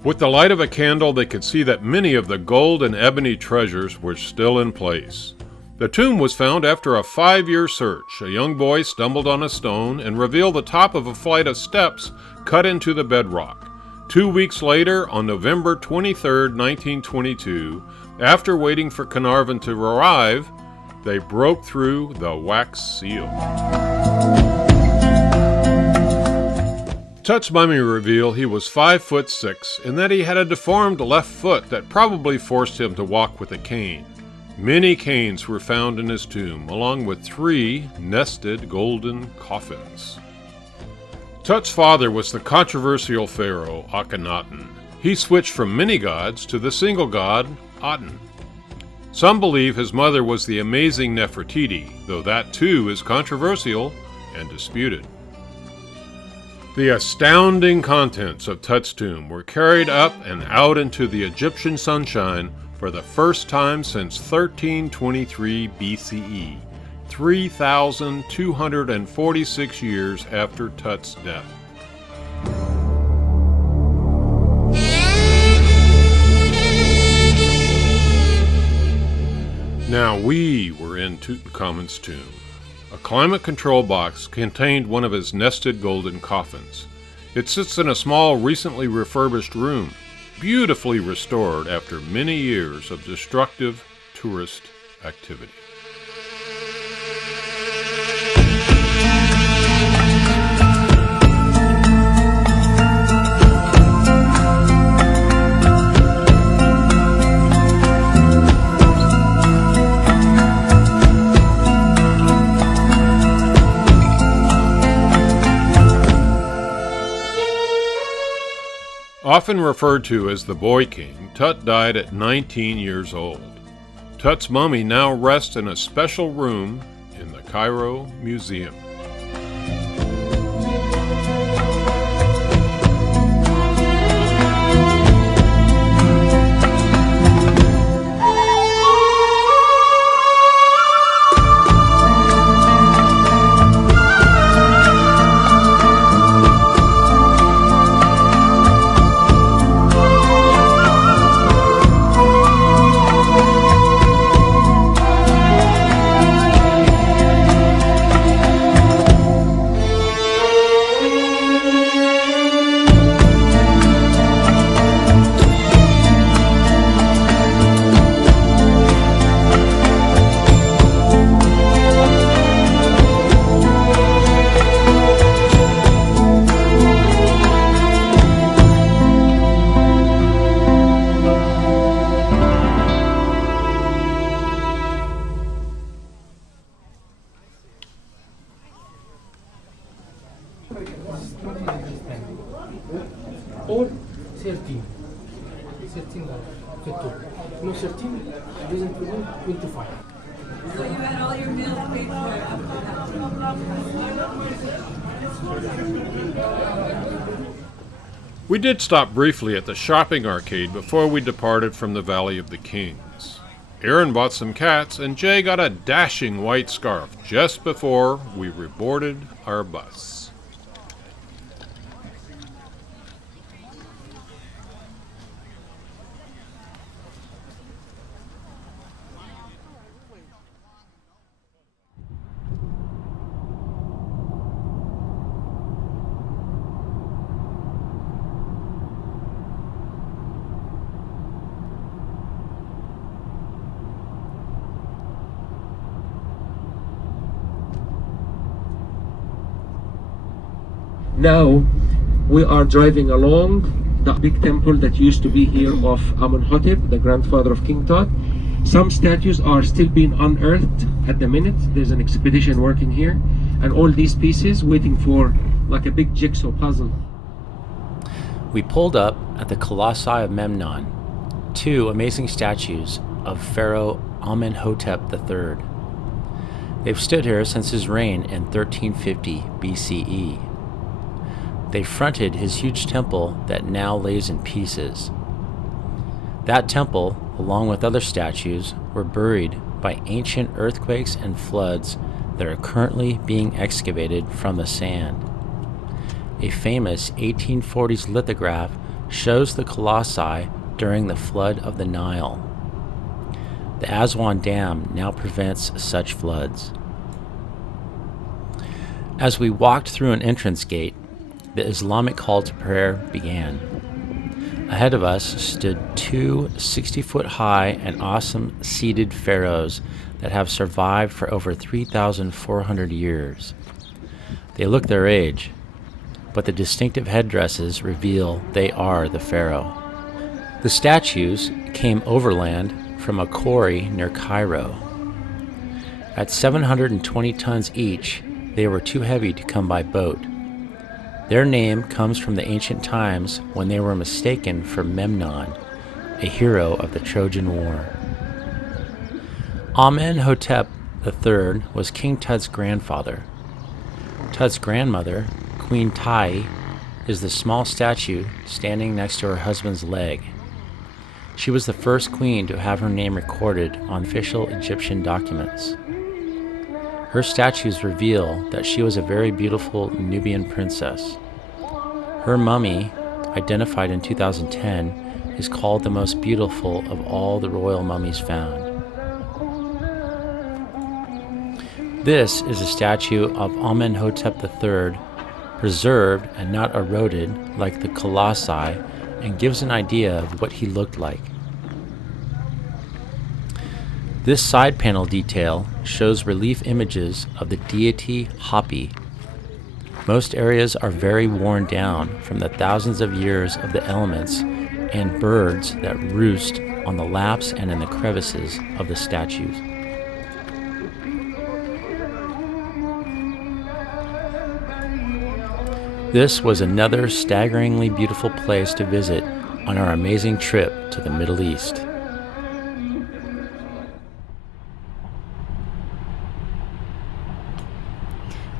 With the light of a candle, they could see that many of the gold and ebony treasures were still in place. The tomb was found after a 5-year search. A young boy stumbled on a stone and revealed the top of a flight of steps cut into the bedrock. 2 weeks later, on November 23, 1922, after waiting for Carnarvon to arrive, they broke through the wax seal. Tut's mummy revealed he was 5'6" and that he had a deformed left foot that probably forced him to walk with a cane. Many canes were found in his tomb, along with 3 nested golden coffins. Tut's father was the controversial pharaoh Akhenaten. He switched from many gods to the single god Aten. Some believe his mother was the amazing Nefertiti, though that too is controversial and disputed. The astounding contents of Tut's tomb were carried up and out into the Egyptian sunshine for the first time since 1323 BCE, 3,246 years after Tut's death. Now we were in Tutankhamun's tomb. A climate control box contained one of his nested golden coffins. It sits in a small, recently refurbished room, beautifully restored after many years of destructive tourist activity. Often referred to as the Boy King, Tut died at 19 years old. Tut's mummy now rests in a special room in the Cairo Museum. All 13. 13 $50. No 13 doesn't belong 25. So you had all your meals paid for. We did stop briefly at the shopping arcade before we departed from the Valley of the Kings. Aaron bought some cats, and Jay got a dashing white scarf just before we reboarded our bus. Now we are driving along the big temple that used to be here of Amenhotep, the grandfather of King Tut. Some statues are still being unearthed at the minute. There's an expedition working here, and all these pieces waiting for like a big jigsaw puzzle. We pulled up at the Colossi of Memnon, two amazing statues of Pharaoh Amenhotep III. They've stood here since his reign in 1350 BCE. They fronted his huge temple that now lays in pieces. That temple, along with other statues, were buried by ancient earthquakes and floods that are currently being excavated from the sand. A famous 1840s lithograph shows the colossi during the flood of the Nile. The Aswan Dam now prevents such floods. As we walked through an entrance gate, the Islamic call to prayer began. Ahead of us stood two 60-foot-high and awesome seated pharaohs that have survived for over 3,400 years. They look their age, but the distinctive headdresses reveal they are the pharaoh. The statues came overland from a quarry near Cairo. At 720 tons each, they were too heavy to come by boat. Their name comes from the ancient times when they were mistaken for Memnon, a hero of the Trojan War. Amenhotep III was King Tut's grandfather. Tut's grandmother, Queen Tai, is the small statue standing next to her husband's leg. She was the first queen to have her name recorded on official Egyptian documents. Her statues reveal that she was a very beautiful Nubian princess. Her mummy, identified in 2010, is called the most beautiful of all the royal mummies found. This is a statue of Amenhotep III, preserved and not eroded like the Colossi, and gives an idea of what he looked like. This side panel detail shows relief images of the deity Hapi. Most areas are very worn down from the thousands of years of the elements and birds that roost on the laps and in the crevices of the statues. This was another staggeringly beautiful place to visit on our amazing trip to the Middle East.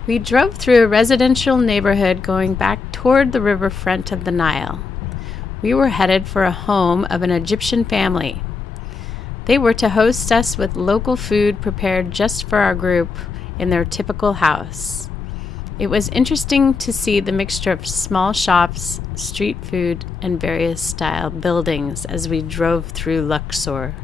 We drove through a residential neighborhood going back toward the riverfront of the Nile. We were headed for a home of an Egyptian family. They were to host us with local food prepared just for our group in their typical house. It was interesting to see the mixture of small shops, street food, and various style buildings as we drove through Luxor.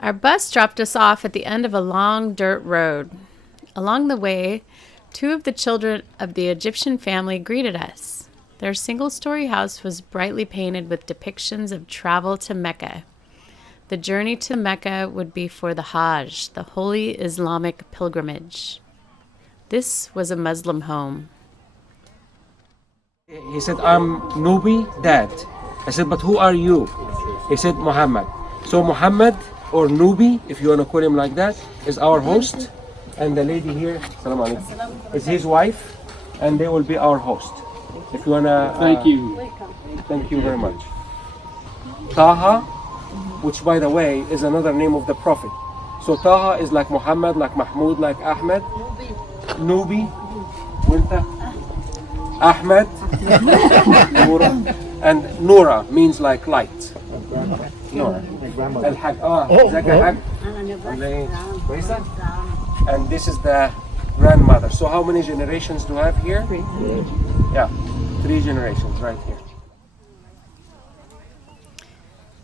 Our bus dropped us off at the end of a long dirt road. Along the way, 2 of the children of the Egyptian family greeted us. Their single-story house was brightly painted with depictions of travel to Mecca. The journey to Mecca would be for the Hajj, the holy Islamic pilgrimage. This was a Muslim home. He said, I'm Nubi, Dad. I said, but who are you? He said, Muhammad. So Muhammad, or Nubi, if you want to call him like that, is our host. And the lady here, salam alaikum, is his wife, and they will be our host. If you want to... Thank you. Thank you very much. Taha, which by the way is another name of the Prophet. So Taha is like Muhammad, like Mahmoud, like Ahmed. Nubi, Winta, Ahmed, Noura, and Noura means like light. Noura. Al-Haq, and this is the grandmother. So how many generations do I have here? 3. Yeah, 3 generations right here.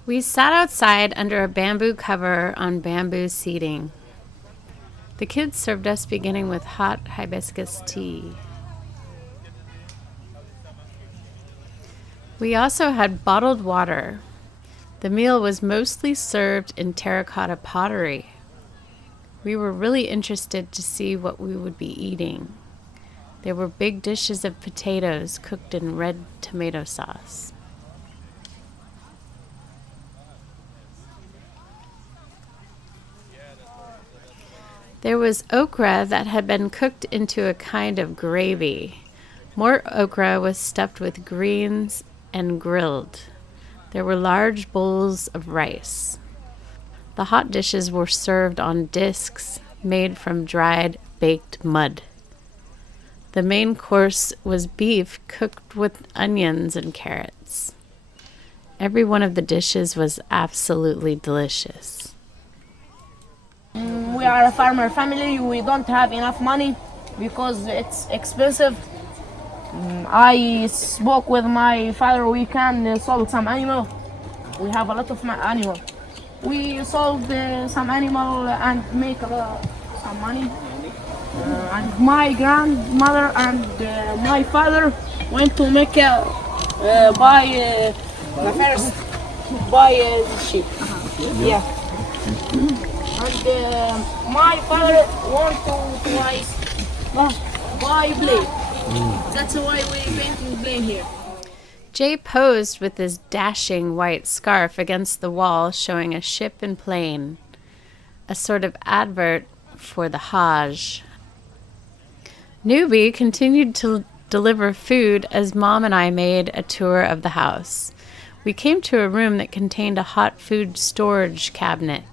We sat outside under a bamboo cover on bamboo seating. The kids served us beginning with hot hibiscus tea. We also had bottled water. The meal was mostly served in terracotta pottery. We were really interested to see what we would be eating. There were big dishes of potatoes cooked in red tomato sauce. There was okra that had been cooked into a kind of gravy. More okra was stuffed with greens and grilled. There were large bowls of rice. The hot dishes were served on discs made from dried baked mud. The main course was beef cooked with onions and carrots. Every one of the dishes was absolutely delicious. We are a farmer family. We don't have enough money because it's expensive. I spoke with my father. We can sold some animal. We have a lot of animal. We sold some animal and make some money. And my grandmother and my father went to Mecca buy sheep. Yeah. And my father want to buy blade. That's why we painting blade here. Jay posed with his dashing white scarf against the wall, showing a ship and plane, a sort of advert for the Hajj. Nubi continued to deliver food as Mom and I made a tour of the house. We came to a room that contained a hot food storage cabinet.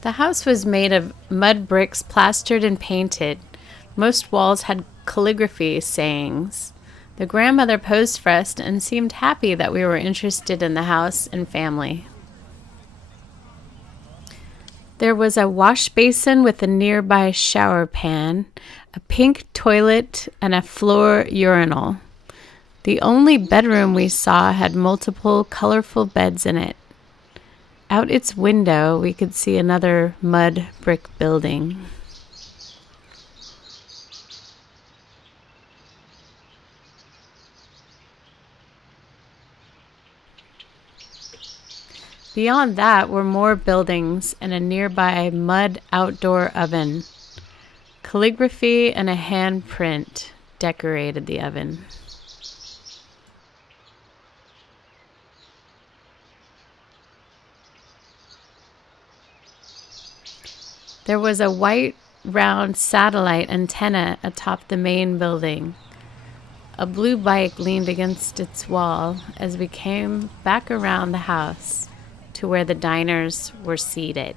The house was made of mud bricks plastered and painted. Most walls had calligraphy sayings. The grandmother posed for us and seemed happy that we were interested in the house and family. There was a wash basin with a nearby shower pan, a pink toilet, and a floor urinal. The only bedroom we saw had multiple colorful beds in it. Out its window, we could see another mud brick building. Beyond that were more buildings and a nearby mud outdoor oven. Calligraphy and a handprint decorated the oven. There was a white, round satellite antenna atop the main building. A blue bike leaned against its wall as we came back around the house to where the diners were seated.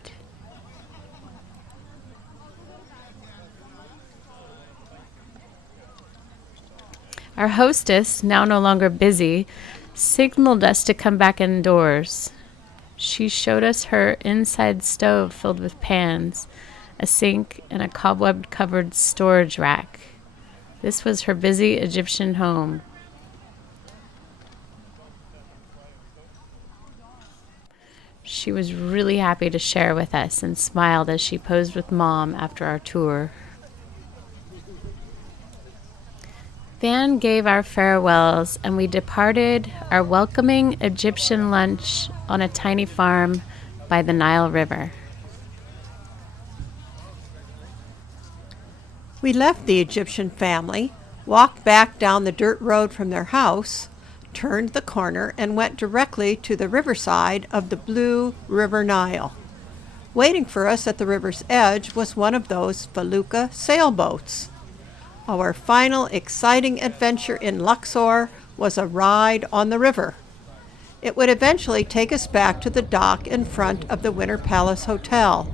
Our hostess, now no longer busy, signaled us to come back indoors. She showed us her inside stove filled with pans, a sink, and a cobweb-covered storage rack. This was her busy Egyptian home. She was really happy to share with us and smiled as she posed with Mom after our tour. Van gave our farewells and we departed our welcoming Egyptian lunch on a tiny farm by the Nile River. We left the Egyptian family, walked back down the dirt road from their house, turned the corner, and went directly to the riverside of the Blue River Nile. Waiting for us at the river's edge was one of those Felucca sailboats. Our final exciting adventure in Luxor was a ride on the river. It would eventually take us back to the dock in front of the Winter Palace Hotel.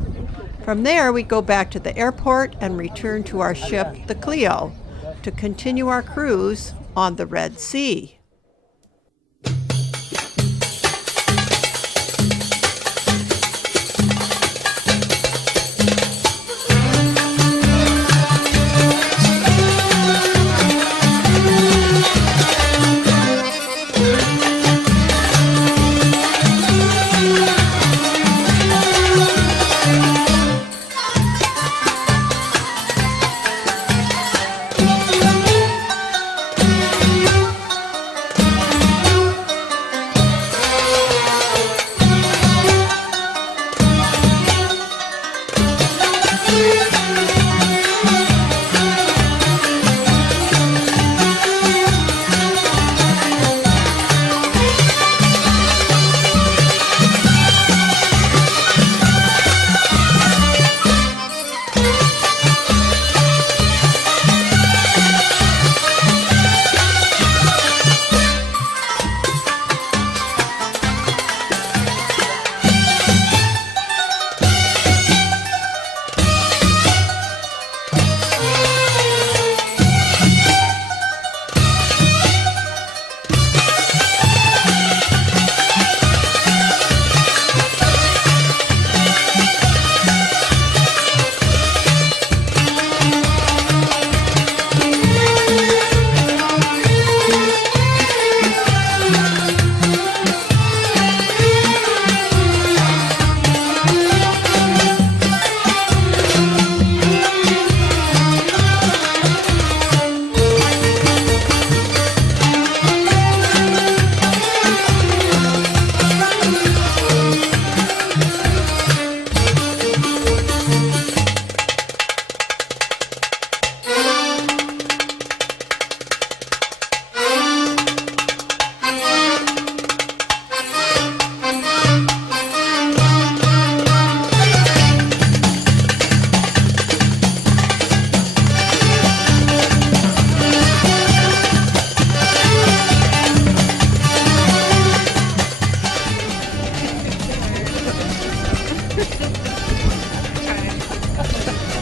From there, we go back to the airport and return to our ship, the Cleo, to continue our cruise on the Red Sea.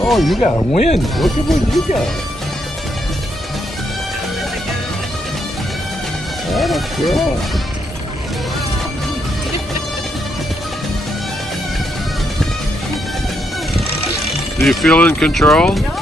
Oh, you got a win. Look at what you got. That's good. Do you feel in control? No.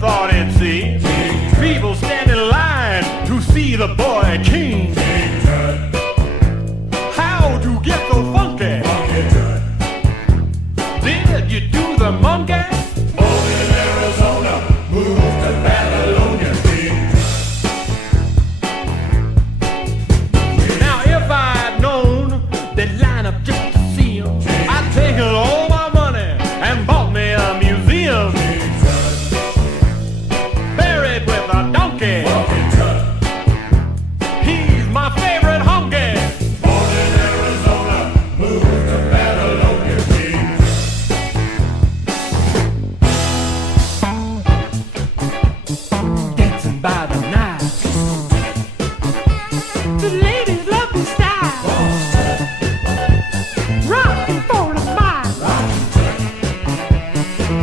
Thought he'd see people stand in line to see the boy king. How'd you get so funky? Did you do the monkey? Born in Arizona, moved to Babylonia. Now if I'd known they'd line up just to see him, I'd taken all my money and bought me a museum. He's my favorite honky. Born in Arizona, moved to Babylonia. Dancing by the Nile, the ladies love the style. Rocking for a mile.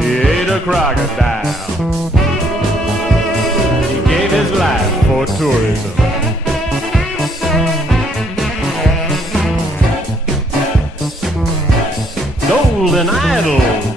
He ate a crocodile. His life for tourism. Golden idol.